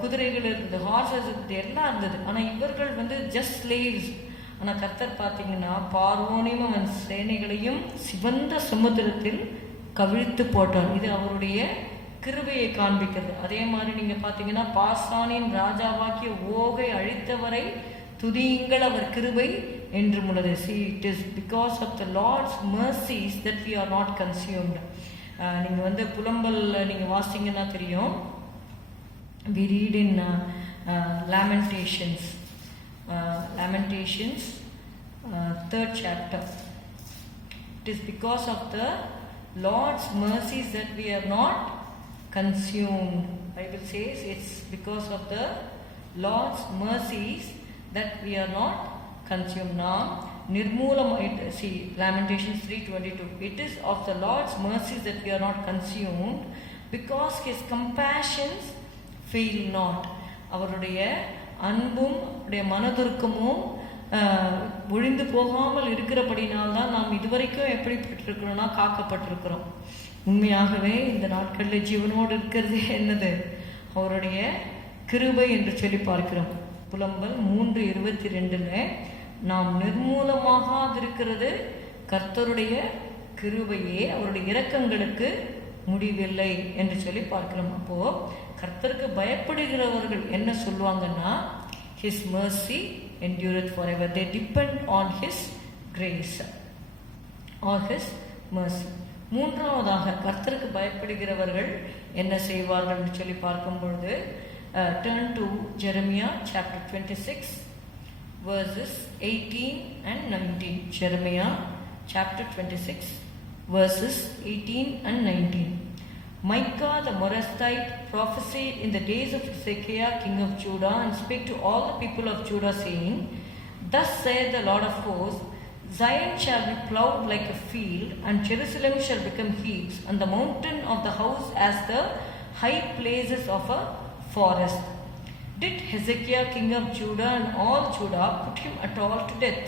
குதிரைகள் இருந்தது, ஹார்சஸ் இருந்தது, எல்லாம் இருந்தது. ஆனா இவர்கள் ஜஸ்ட் ஸ்லேவ்ஸ். ஆனா கர்த்தர் பார்த்தீங்கன்னா பார்வோனையும் அவன் சேனைகளையும் சிவந்த சமுத்திரத்தில் கவிழ்த்து போட்டார். இது அவருடைய கிருபையை காண்பிக்கிறது. அதே மாதிரி நீங்க பாத்தீங்கன்னா, பாசானின் ராஜாவாக்கிய ஓகை அழித்தவரை துதியுங்கள், அவர் கிருபை என்றும் உள்ளது. See, it is because of the Lord's mercies that we are not consumed. நீங்க புலம்பல் நீங்க வாசிங்கன்னா தெரியும். We read in Lamentations 3rd chapter. It is because of the Lord's mercies that we are not consumed. Bible says it's because of the Lord's mercies that we are not consumed. நாம் நிர்மூலமாயிட்டு. See, Lamentations 3:22. It is of the Lord's mercies that we are not consumed, because his compassions fail not. அவருடைய அன்பும் மனதுருக்கமும் ஒழிந்து போகாமல் இருக்கிறபடினால்தான் நாம் இதுவரைக்கும் எப்படி பெற்றிருக்கிறோம்னா காக்கப்பட்டிருக்கிறோம். உண்மையாகவே இந்த நாட்களில் ஜீவனோடு இருக்கிறது என்னது? அவருடைய கிருபை என்று சொல்லி பார்க்கிறோம். புலம்பல் 3:22 நாம் நிர்மூலமாகாதிருக்கிறது கர்த்தருடைய கிருபையே, அவருடைய இரக்கங்களுக்கு முடிவில்லை என்று சொல்லி பார்க்கிறோம். அப்போ கர்த்தருக்கு பயப்படுகிறவர்கள் என்ன சொல்லுவாங்கன்னா, his mercy endureth forever. They depend on his grace or his mercy. மூன்றாவதாக கர்த்தருக்கு பயப்படுகிறவர்கள் என்ன செய்வார்கள் என்று சொல்லி பார்க்கும் பொழுது, turn to Jeremiah chapter 26 verses 18 and 19. Jeremiah chapter 26 verses 18 and 19. Micah the Morasthite prophesied in the days of Hezekiah king of Judah, and spake to all the people of Judah, saying, Thus saith the Lord of hosts, Zion shall be plowed like a field, and Jerusalem shall become heaps, and the mountain of the house as the high places of a forest. Did Hezekiah king of Judah and all Judah put him at all to death?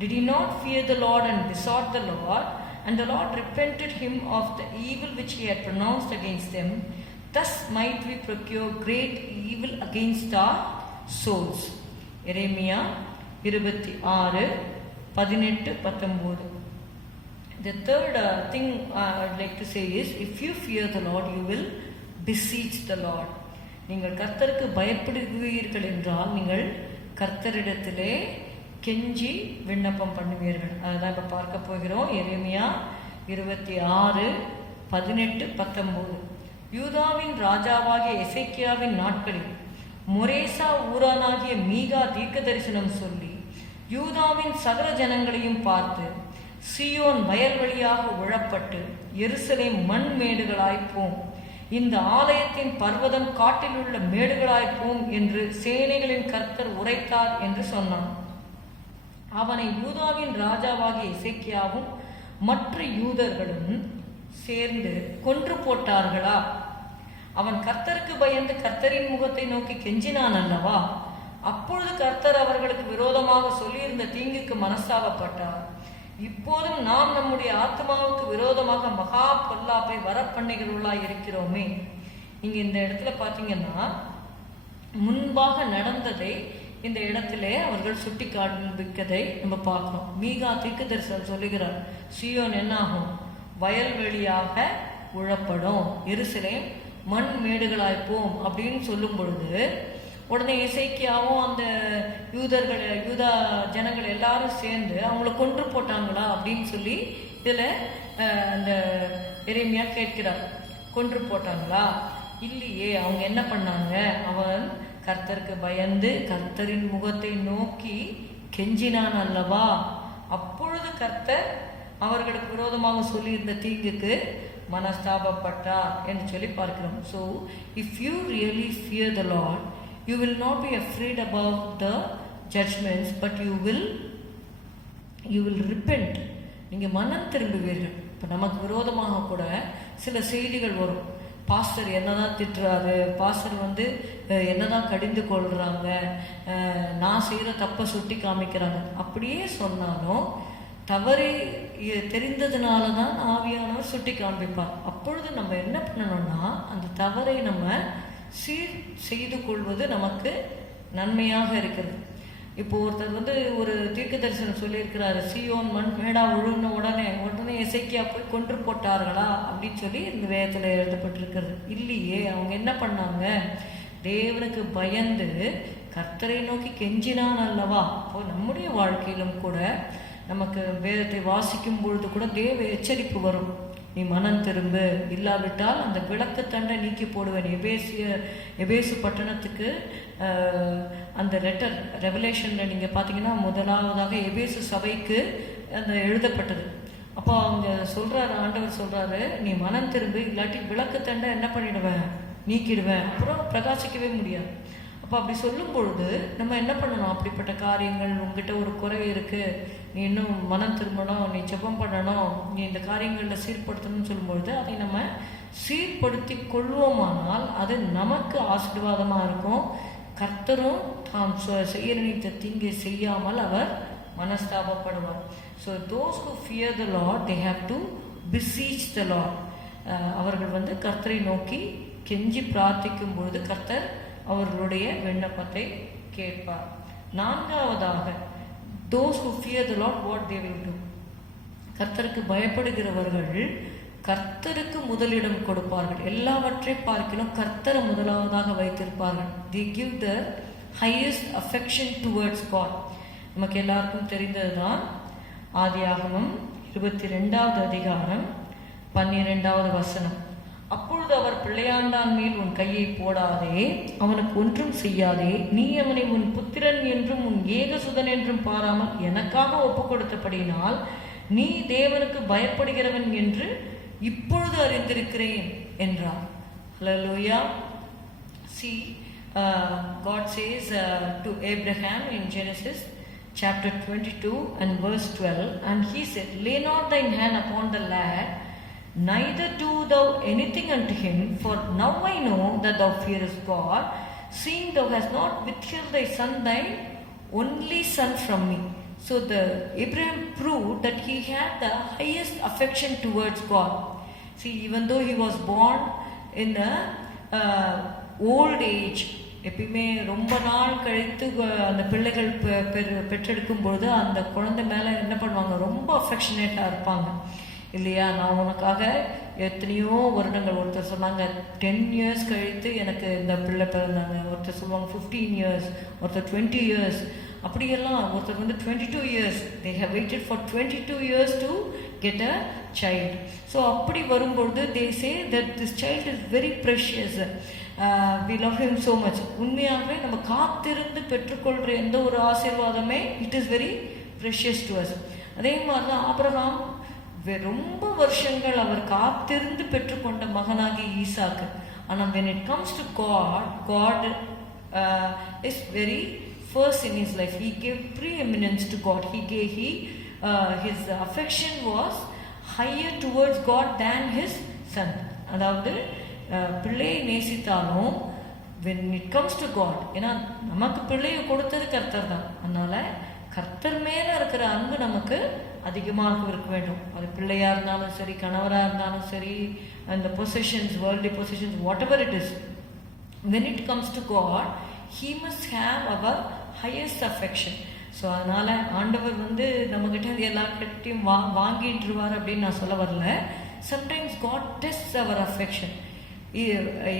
Did he not fear the Lord and besought the Lord? And the Lord repented him of the evil which he had pronounced against them. Thus might we procure great evil against our souls. Jeremiah 26:18-19. The third thing I would like to say is, if you fear the Lord, you will beseech the Lord. நீங்கள் கர்த்தருக்கு பயப்படுவீர்கள் என்றால் நீங்கள் கர்த்தரிடத்திலே கெஞ்சி விண்ணப்பம் பண்ணுவீர்கள். அதுதான் இப்போ பார்க்க போகிறோம். எரேமியா 26:18-19. யூதாவின் ராஜாவாகிய எசேக்கியாவின் நாட்களில் மொரேசா ஊரானாகிய மீகா தீர்க்க தரிசனம் சொல்லி யூதாவின் சகல ஜனங்களையும் பார்த்து, சீயோன் வயல்வெளியாக உழப்பட்டு எருசலேம் மண் மேடுகளாய்ப்போம், இந்த ஆலயத்தின் பர்வதம் காட்டில் உள்ள மேடுகளாய்ப்போம் என்று சேனைகளின் கர்த்தர் உரைத்தார் என்று சொன்னான். அவனை யூதாவின் ராஜாவாகிய எசேக்கியாவும் மற்ற யூதர்களும் சேர்ந்து கொன்று போட்டார்களா? அவன் கர்த்தருக்கு பயந்து கர்த்தரின் முகத்தை நோக்கி கெஞ்சினான் அல்லவா? அப்பொழுது கர்த்தர் அவர்களுக்கு விரோதமாக சொல்லியிருந்த தீங்குக்கு மனஸ்தாபப்பட்டார். இப்போதும் நாம் நம்முடைய ஆத்மாவுக்கு விரோதமாக மகா பொல்லாப்பை வரப்பண்ணைகளுள்ளாய் இருக்கிறோமே. நீங்க இந்த இடத்துல பாத்தீங்கன்னா, முன்பாக நடந்ததை இந்த இடத்திலே அவர்கள் சுட்டி காண்பிக்கதை நம்ம பார்க்கிறோம். மீகா தீர்க்கதரிசனம் சொல்லுகிறார், சீயோன் என்ன ஆகும்? வயல்வெளியாக உழப்படும், எருசலேம் மண் மேடுகளாய்ப்போம் அப்படின்னு சொல்லும் பொழுது, உடனே எசேக்கியாவும் அந்த யூதா ஜனங்கள் எல்லாரும் சேர்ந்து அவங்கள கொன்று போட்டாங்களா அப்படின்னு சொல்லி இதுல அந்த எரேமியா கேட்கிறார். கொன்று போட்டாங்களா? இல்லையே. அவங்க என்ன பண்ணாங்க? அவன் கர்த்தருக்கு பயந்து கர்த்தரின் முகத்தை நோக்கி கெஞ்சினான் அல்லவா? அப்பொழுது கர்த்தர் அவர்களுக்கு விரோதமாக சொல்லியிருந்த தீங்குக்கு மனஸ்தாபப்பட்டார் என்று சொல்லி பார்க்கிறோம். So if you really fear the Lord, you will not be afraid about the judgments, but you will repent. நீங்கள் மனம் திரும்புவீர்கள். இப்போ நமக்கு விரோதமாக கூட சில செய்திகள் வரும். பாஸ்டர் என்னதான் திட்டுறாரு, பாஸ்டர் என்னதான் கடிந்து கொள்றாங்க, நான் செய்கிற தப்பை சுட்டி காமிக்கிறாங்க. அப்படியே சொன்னாலும் தவறே தெரிந்ததுனால தான் ஆவியானவர் சுட்டி காண்பிப்பார். அப்பொழுது நம்ம என்ன பண்ணணும்னா, அந்த தவறை நம்ம சீர் செய்து கொள்வது நமக்கு நன்மையாக இருக்கிறது. இப்போ ஒருத்தர் ஒரு தீர்க்க தரிசனம் சொல்லியிருக்கிறாரு, சீயோன் மண் மேடா உழுன உடனே எசேக்கியா போய் கொன்று போட்டார்களா அப்படின்னு சொல்லி இந்த வேதத்தில் எழுதப்பட்டிருக்கிறது. இல்லையே. அவங்க என்ன பண்ணாங்க? தேவனுக்கு பயந்து கர்த்தரை நோக்கி கெஞ்சினான் அல்லவா? அப்போ நம்முடைய வாழ்க்கையிலும் கூட நமக்கு வேதத்தை வாசிக்கும் பொழுது கூட தேவ எச்சரிப்பு வரும். நீ மனம் திரும்ப, இல்லாவிட்டால் அந்த விளக்கு தண்டை நீக்கி போடுவேன். எபேசு பட்டணத்துக்கு அந்த லெட்டர் ரெவலேஷனில் நீங்கள் பார்த்தீங்கன்னா முதலாவதாக எபேசு சபைக்கு அந்த எழுதப்பட்டது. அப்போ அவங்க சொல்கிறாரு, ஆண்டவர் சொல்கிறாரு, நீ மனம் திரும்ப, இல்லாட்டி விளக்கு தண்டை என்ன பண்ணிடுவேன்? நீக்கிடுவேன். அப்புறம் பிரகாசிக்கவே முடியாது. அப்போ அப்படி சொல்லும் பொழுது நம்ம என்ன பண்ணணும்? அப்படிப்பட்ட காரியங்கள், உங்ககிட்ட ஒரு குறை இருக்குது, நீ இன்னும் மனம் திரும்பணும், நீ ஜெபம் பண்ணணும், நீ இந்த காரியங்களில் சீர்படுத்தணும்னு சொல்லும்பொழுது அதை நம்ம சீர்படுத்தி கொள்வோமானால் அது நமக்கு ஆசீர்வாதமாக இருக்கும். கர்த்தரும் தாம் செய்ய நினைத்த தீங்கை செய்யாமல் அவர் மனஸ்தாபப்படுவார். So those who fear the Lord they have to beseech the Lord. அவர்கள் கர்த்தரை நோக்கி கெஞ்சி பிரார்த்திக்கும் பொழுது கர்த்தர் அவர்களுடைய விண்ணப்பத்தை கேட்பார். நான்காவதாக, those who fear the Lord, what they will do. கர்த்தருக்கு பயப்படுகிறவர்கள் கர்த்தருக்கு முதலிடம் கொடுப்பார்கள். எல்லாவற்றை பார்க்கிலும் கர்த்தரை முதலாவதாக வைத்திருப்பார்கள். they give the highest affection towards God. நமக்கு எல்லாருக்கும் தெரிந்ததுதான். ஆதியாகமம் 22வது அதிகாரம் 12வது வசனம். அப்பொழுது அவர் பிள்ளையாண்டான் மேல் உன் கையை போடாதே, அவனுக்கு ஒன்றும் செய்யாதே, நீ அவனை உன் புத்திரன் என்றும் உன் ஏகசுதன் என்றும் பாராமல் எனக்காக ஒப்பு கொடுத்தபடியினால் நீ தேவனுக்கு பயப்படுகிறவன் என்று இப்பொழுது அறிந்திருக்கிறேன் என்றார். Hallelujah. See, God says to Abraham in Genesis chapter 22 and verse 12, and he said, lay not thine hand upon the lad, neither do thou anything unto him, for now I know that thou fearest God, seeing thou hast not withheld thy son, thy only son, from me. So the Abraham proved that he had the highest affection towards God. See, even though he was born in a old age, எப்பயுமே ரொம்ப நாள் கழித்து அந்த பிள்ளைகள் பெற்றெடுக்கும் பொழுது அந்த குழந்தை மேலே என்ன பண்ணுவாங்க? ரொம்ப அஃபெக்ஷனேட்டாக இருப்பாங்க இல்லையா? நான் உனக்காக எத்தனையோ வருடங்கள், ஒருத்தர் சொன்னாங்க 10 years கழித்து எனக்கு இந்த பிள்ளை பிறந்தாங்க, ஒருத்தர் சொல்லுவாங்க 15 years, ஒருத்தர் 20 years, அப்படியெல்லாம் ஒருத்தர் 22 years. they have waited for 22 years to get a child. So அப்படி வரும்பொழுது they say that this child is very precious. We love him so much. உண்மையாகவே நம்ம காத்திருந்து பெற்றுக்கொள்கிற எந்த ஒரு ஆசீர்வாதமே it is very precious to us. அதே மாதிரி தான் ஆபிரகாம் ரொம்ப வருஷங்கள் அவர் காத்திருந்து பெற்றுக்கொண்ட மகனாகி ஈசாக்கு. ஆனால் when it comes to God, God is very first in his life. He gave preeminence to God. His affection was higher towards God than his son. அதாவது பிள்ளையை நேசித்தாலும் when it comes to God, ஏன்னா நமக்கு பிள்ளையை கொடுத்தது கர்த்தர் தான், அதனால கர்த்தர் மேல இருக்கிற அன்பு நமக்கு அதிகமாக இருக்க வேண்டும். அது பிள்ளையா இருந்தாலும் சரி, கணவரா இருந்தாலும் சரி, அந்த positions, worldly positions, what ever it is, when it comes to God, he must have our highest affection. So அதனால ஆண்டவர் நம்மகிட்ட எல்லார்கிட்டையும் வாங்கிட்டுருவார் அப்படின்னு நான் சொல்ல வரல. சம்டைம்ஸ் காட் டெஸ்ட்ஸ் அவர் affection.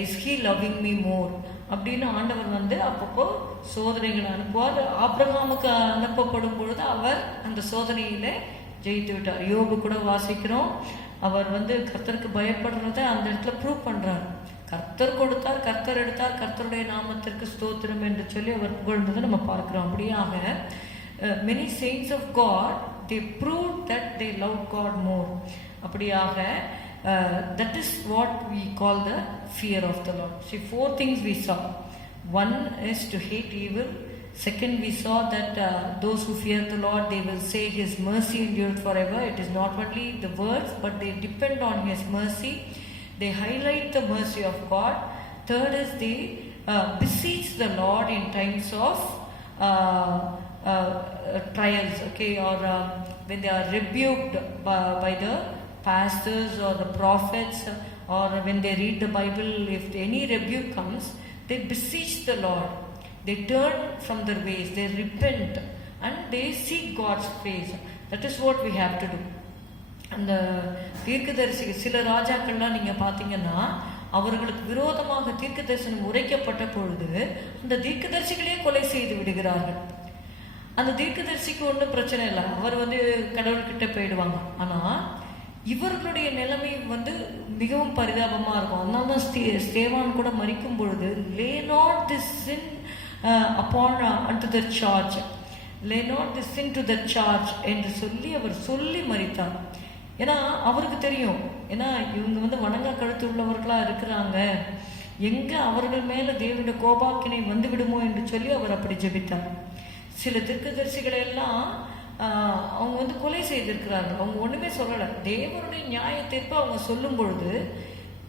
Is he loving me more அப்படின்னு ஆண்டவர் அப்பப்போ சோதனைகளை அனுப்புவார். ஆபிரகாமுக்கு அனுப்பப்படும் பொழுது அவர் அந்த சோதனையில ஜெயித்து விட்டார். யோபு கூட வாசிக்கிறோம், அவர் கர்த்தருக்கு பயப்படுறத அந்த இடத்துல ப்ரூவ் பண்றார். கர்த்தர் கொடுத்தார், கர்த்தர் எடுத்தார், கர்த்தருடைய நாமத்திற்கு ஸ்தோத்திரம் என்று சொல்லி அவர் புகழ்ந்ததை நம்ம பார்க்கிறோம். அப்படியாக many saints of God, they proved that they loved God more. அப்படியாக that is what we call the fear of the Lord. See, 4 things we saw. One is to hate evil. Second, we saw that those who fear the Lord, they will say his mercy endures forever. It is not only the words, but they depend on his mercy. They highlight the mercy of God. Third is they beseech the Lord in times of trials, okay, or when they are rebuked by the pastors or the prophets, or when they read the Bible, if any rebuke comes, they beseech the Lord. They turn from their ways, they repent, and they seek God's face. That is what we have to do. அந்த தீர்க்கதரிசி சில ராஜாக்கள்லாம் நீங்க பாத்தீங்கன்னா, அவர்களுக்கு விரோதமாக தீர்க்க தரிசனம் உரைக்கப்பட்ட பொழுது அந்த தீர்க்கதரிசிகளே கொலை செய்து விடுகிறார்கள். அந்த தீர்க்கதரிசிக்கு ஒன்றும் பிரச்சனை இல்லை, அவர் கடவுள்கிட்ட போயிடுவாங்க. ஆனா இவர்களுடைய நிலைமை மிகவும் பரிதாபமா இருக்கும். அதனால தான் ஸ்தேவான் கூட மரிக்கும் பொழுது lay not this sin upon unto the charge, lay not this sin to the charge என்று சொல்லி அவர் சொல்லி மரித்தார். ஏன்னா அவருக்கு தெரியும், ஏன்னா இவங்க வணங்கா கழுத்து உள்ளவர்களா இருக்கிறாங்க, எங்கே அவர்கள் மேலே தேவனுடைய கோபாக்கினை வந்து விடுமோ என்று சொல்லி அவர் அப்படி ஜெபித்தார். சில தீர்க்கதரிசிகளை எல்லாம் அவங்க கொலை செய்திருக்கிறார்கள். அவங்க ஒன்றுமே சொல்லலை. தேவனுடைய நியாய தீர்ப்பை அவங்க சொல்லும் பொழுது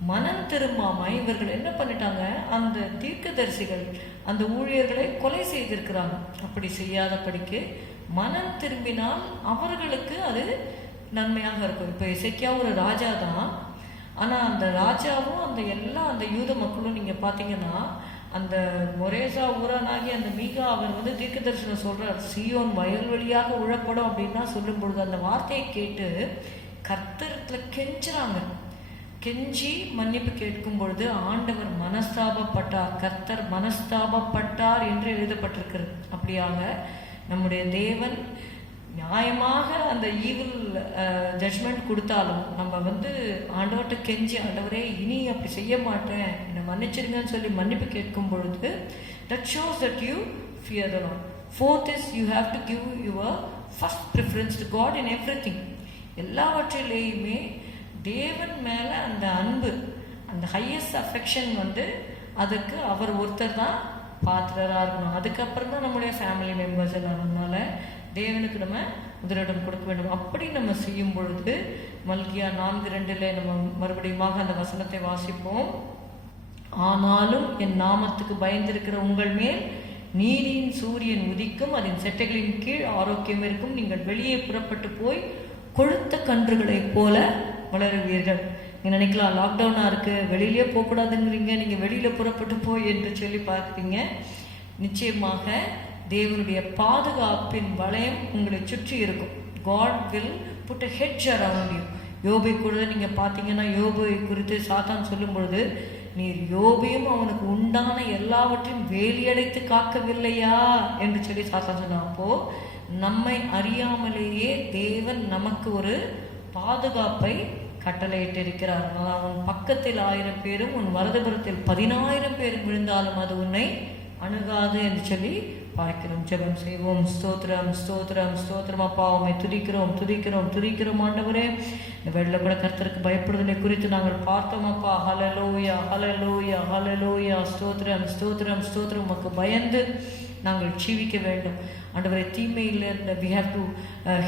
மனம் திரும்பாமல் இவர்கள் என்ன பண்ணிட்டாங்க, அந்த தீர்க்கதரிசிகள் அந்த ஊழியர்களை கொலை செய்திருக்கிறாங்க. அப்படி செய்யாதபடிக்கு மனம் திரும்பினால் அவர்களுக்கு அது நன்மையாக இருக்கும். இப்போ எசேக்கியா ஒரு ராஜா தான். ஆனால் அந்த ராஜாவும் அந்த யூத மக்களும் நீங்கள் பார்த்தீங்கன்னா, அந்த மொரேசா ஊரானாகி அந்த மீகா அவர் தீர்க்க தரிசனம் சொல்கிறார், சீயோன் வயல்வெளியாக உழப்படும் அப்படின்னா சொல்லும் பொழுது அந்த வார்த்தையை கேட்டு கர்த்தரத்தில் கெஞ்சுறாங்க. கெஞ்சி மன்னிப்பு கேட்கும் பொழுது ஆண்டவர் மனஸ்தாபப்பட்டார், கர்த்தர் மனஸ்தாபப்பட்டார் என்று எழுதப்பட்டிருக்கிறது. அப்படியாக நம்முடைய தேவன் நியாயமாக அந்த ஈவில் ஜட்ஜ்மெண்ட் கொடுத்தாலும் நம்ம ஆண்டவர்கிட்ட கெஞ்சி, ஆண்டவரே இனி அப்படி செய்ய மாட்டேன், என்னை மன்னிச்சிருங்கன்னு சொல்லி மன்னிப்பு கேட்கும் பொழுது that shows that you fear the Lord. Fourth is you have to give your first preference to God in everything. எல்லாவற்றிலேயுமே தேவன் மேலே அந்த அன்பு, அந்த ஹையஸ்ட் அஃபெக்ஷன் அதுக்கு அவர் ஒருத்தர் தான் பாத்திரராக இருக்கணும். அதுக்கப்புறம் தான் நம்முடைய ஃபேமிலி மெம்பர்ஸ் எல்லாம். அதனால தேவனுக்கு நம்ம முதலிடம் கொடுக்க வேண்டும். அப்படி நம்ம செய்யும் பொழுது மல்கியா 4:2 நம்ம மறுபடியும் அந்த வசனத்தை வாசிப்போம். ஆனாலும் என் நாமத்துக்கு பயந்திருக்கிற உங்கள் மேல் நீதியின் சூரியன் உதிக்கும், அதன் செட்டைகளின் கீழ் ஆரோக்கியம் இருக்கும், நீங்கள் வெளியே புறப்பட்டு போய் கொழுத்த கன்றுகளைப் போல வளருவீர்கள். நீங்கள் நினைக்கலாம் லாக்டவுனாக இருக்குது, வெளியிலே போகக்கூடாதுங்கிறீங்க, நீங்கள் வெளியில் புறப்பட்டு போய் என்று சொல்லி பார்ப்பீங்க. நிச்சயமாக தேவனுடைய பாதுகாப்பின் வளையம் உங்களை சுற்றி இருக்கும். God will put a hedge around you. யோபை கூட நீங்கள் பார்த்தீங்கன்னா, யோபை குறித்து சாத்தான் சொல்லும் பொழுது, நீர் யோபையும் அவனுக்கு உண்டான எல்லாவற்றையும் வேலியடைத்து காக்கவில்லையா என்று சொல்லி சாத்தான் சொன்னான். அப்போது நம்மை அறியாமலேயே தேவன் நமக்கு ஒரு பாதுகாப்பை கட்டளையிட்டிருக்கிறார். உன் பக்கத்தில் 1000 பேரும் உன் வலதுபுறத்தில் 10,000 பேரும் விழுந்தாலும் அது உன்னை அணுகாது என்று சொல்லி பார்க்கிறோம். ஜெபம் செய்வோம். ஸ்தோத்திரம் ஸ்தோத்திரம் ஸ்தோத்திரம் அப்பா, உம்மை துதிக்கிறோம் துதிக்கிறோம் துதிக்கிறோம் ஆண்டவரே. இந்த வெள்ள கூட கர்த்தருக்கு பயப்படுதலை குறித்து நாங்கள் பார்த்தோம் அப்பா. ஹல்லேலூயா ஹல்லேலூயா ஹல்லேலூயா. ஸ்தோத்திரம் ஸ்தோத்திரம் ஸ்தோத்திரம். உமக்கு பயந்து நாங்கள் ஜீவிக்க வேண்டும் ஆண்டவரே. தீமையிலிருந்து we have to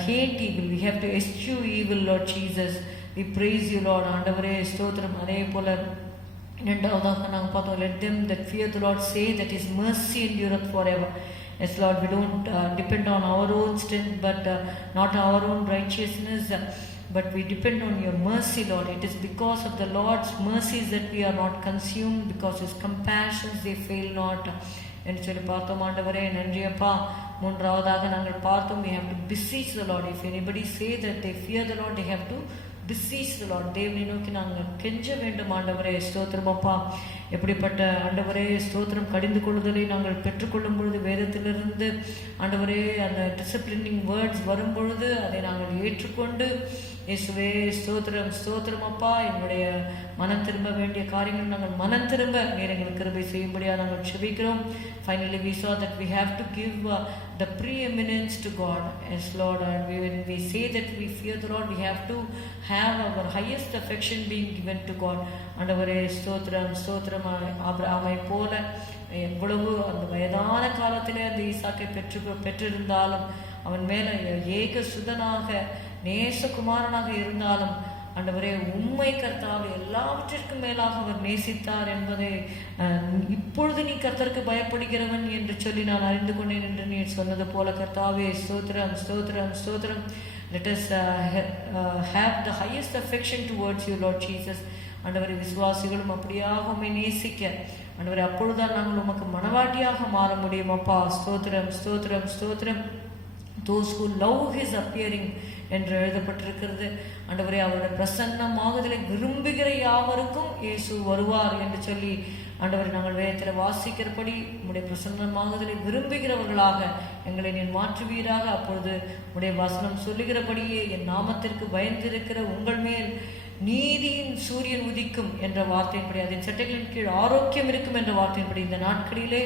hate evil, we have to eschew evil, Lord Jesus. We praise you Lord. ஆண்டவரே ஸ்தோத்திரம். அதே போல இரண்டாவதாக நாங்கள் பார்த்தோம், let them that fear the Lord say that his mercy endureth forever. Yes Lord, we don't depend on our own strength, but not our own righteousness, but we depend on your mercy Lord. It is because of the Lord's mercies that we are not consumed, because his compassions they fail not என்று சொல்லி பார்த்தோம் ஆண்டவரே. நன்றி அப்பா. மூன்றாவதாக நாங்கள் பார்த்தோம், we have to beseech the Lord. If anybody say that they fear the Lord, they have to beseech the Lord. தேவனை நோக்கி நாங்கள் கெஞ்ச வேண்டும் ஆண்டவரே. ஸ்தோத்திரம் அப்பா. எப்படிப்பட்ட ஆண்டவரே ஸ்தோத்திரம் கடிந்து கொள்ளுதலை நாங்கள் பெற்றுக்கொள்ளும் பொழுது வேதத்திலிருந்து ஆண்டவரே அந்த டிசிப்ளினிங் வேர்ட்ஸ் வரும் பொழுது அதை நாங்கள் ஏற்றுக்கொண்டு இயேசுவே ஸ்தோத்திரம் ஸ்தோத்திரம் அப்பா. எங்களுடைய மனம் திரும்ப வேண்டிய காரியங்கள் நாங்கள் மனம் திரும்ப நீர் எங்களுக்கு கிருபை செய்யும்படியாக நாங்கள் செபிக்கிறோம். Finally we saw that we have to give the preeminence to God. Yes Lord, and when we say that we fear the Lord, we have to have our highest affection being given to God. ஆண்டவரே ஸ்தோத்திரம் ஸ்தோத்திரம். ஆபிரகாமை போல எவ்வளவு அந்த வயதான காலத்திலே அந்த ஈசாக்கை பெற்றிருந்தாலும் அவன் மேலே ஏக சுதனாக நேசகுமாரனாக இருந்தாலும் ஆண்டவரே உம்மை கர்த்தாவே எல்லாவற்றிற்கும் மேலாக அவர் நேசித்தார் என்பதை இப்பொழுது நீ கர்த்தருக்கு பயப்படுகிறவன் என்று சொல்லி நான் அறிந்து கொண்டேன் என்று நீ சொன்னது போல கர்த்தாவே ஸ்தோத்திரம் ஸ்தோத்திரம் ஸ்தோத்திரம். Let us have the highest affection towards you Lord Jesus. ஆண்டவரே விசுவாசிகளும் அப்படியாக உம்மை நேசிக்க ஆண்டவரே அப்பொழுதுதான் நாங்கள் உமக்கு மனவாட்டியாக மாற முடியும் அப்பா. ஸ்தோத்திரம் ஸ்தோத்திரம் ஸ்தோத்திரம். Those who love his appearing என்று எழுதப்பட்டிருக்கிறது. ஆண்டவரே அவருடைய பிரசன்னமாகுதலை விரும்புகிற யாவருக்கும் இயேசு வருவார் என்று சொல்லி ஆண்டவரை நாங்கள் வேதத்தில் வாசிக்கிறபடி உம்முடைய பிரசன்னமாகுதலை விரும்புகிறவர்களாக எங்களை நீர் மாற்றுவீராக. அப்பொழுது உம்முடைய வசனம் சொல்லுகிறபடியே என் நாமத்திற்கு பயந்திருக்கிற உங்கள் மேல் நீதியின் சூரியன் உதிக்கும் என்ற வார்த்தையின்படி, அதன் சட்டைகளின் கீழ் ஆரோக்கியம் இருக்கும் என்ற வார்த்தையின்படி இந்த நாட்களிலே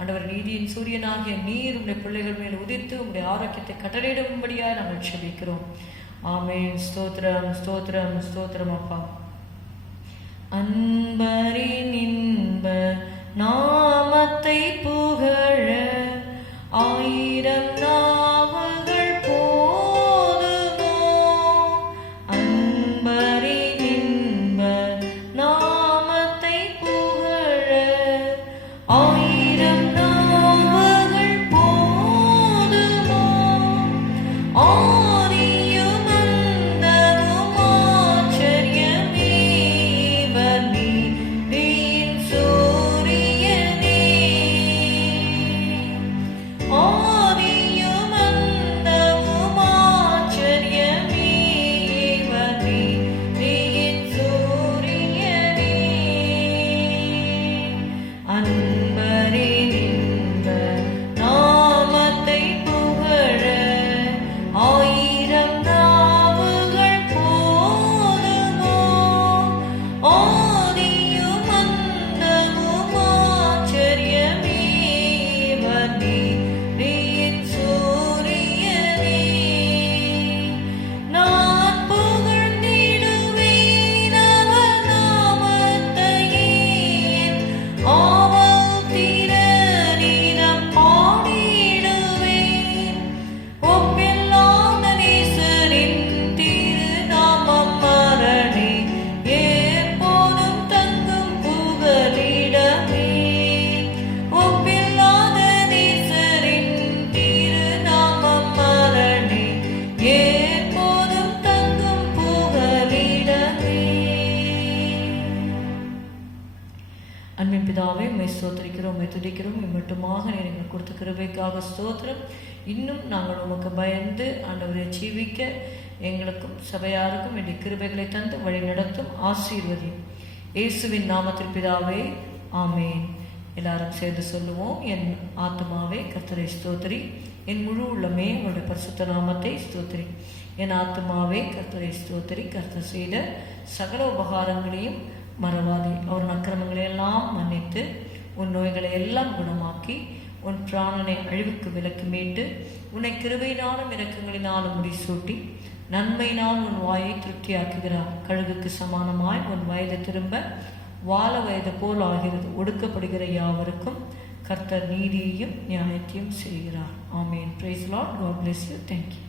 ஆண்டவர் நீதியின் சூரியனாகிய நீர் உடைய பிள்ளைகள் மேல் உதித்து உடைய ஆரோக்கியத்தை கட்டளையிடும்படியாக நாங்கள் செபிக்கிறோம். ஆமென். ஸ்தோத்திரம் ஸ்தோத்திரம் ஸ்தோத்திரம் அப்பா. அன்பரின் இன்ப நாமத்தை புகழ ஆயிரம் நாவுகள் போதுமோ. அன்பரின் இன்ப நாமத்தை புகழ ஆயிரம் நாவுகள் போதுமோ. ஆதியும் அந்தமும் ஆச்சரியமே நீரின் சூரியனே. ஆதியும் அந்தமும் ஆச்சரியமே நீரின் சூரியனே. அன்பரின் இன்ப நாமத்தை புகழ ஆயிரம் நாவுகள் போதுமோ. ஆதியும் அந்தமும் ஆச்சரியமே நீரின் சூரியனே. நான் புகழ்ந்திடுவேன் அவர் நாமத்தையே. ஆவல் திறனிடம் பாடிடுவேன். ஒப்பில்லாத நேசரின் திருநாமம் மரணி எப்போதும் தங்கும் புகலிடமே. ஒப்பில்லாத நேசரின் திருநாமம் மரணி எப்போதும் தங்கும் புகலிடமே. அன்பின் பிதாவே, உம்மை ஸ்தோத்திரிக்கிறோம், உம்மை துதிக்கிறோம். இம்மட்டுமாக நீர் எங்களுக்கு கொடுத்த கிருபைக்காக ஸ்தோத்திரம். இன்னும் நாங்கள் உமக்கு பயந்து ஆண்டவரை ஜீவிக்க எங்களுக்கும் சபையாருக்கும் வேண்டிய கிருபைகளை தந்து வழி நடத்தும், ஆசீர்வதியும். இயேசுவின் நாமத்தில் பிதாவே, ஆமேன். எல்லாரும் சேர்ந்து சொல்லுவோம். என் ஆத்மாவே கர்த்தரை ஸ்தோத்திரி, என் முழு உள்ளமே அவருடைய பரிசுத்த நாமத்தை ஸ்தோத்திரி. என் ஆத்மாவே கர்த்தரை ஸ்தோத்திரி, கர்த்தர் செய்த சகல உபகாரங்களையும் மறவாதே. அவர் அக்கிரமங்களை எல்லாம் மன்னித்து உன் நோய்களை எல்லாம் குணமாக்கி உன் பிராணனை அழிவுக்கு விலக்கி மீட்டு உன்னை கிருபையினாலும் இரக்கங்களினாலும் முடிசூட்டி நன்மையினால் உன் வாயை திருப்தியாக்குகிறார். கழுகுக்கு சமானமாய் உன் வயது திரும்ப வாழ வயது போல் ஆகிறது. ஒடுக்கப்படுகிற யாவருக்கும் கர்த்தர் நீதியையும் நியாயத்தையும் செய்கிறார். ஆமேன். Praise Lord. God bless you. Thank you.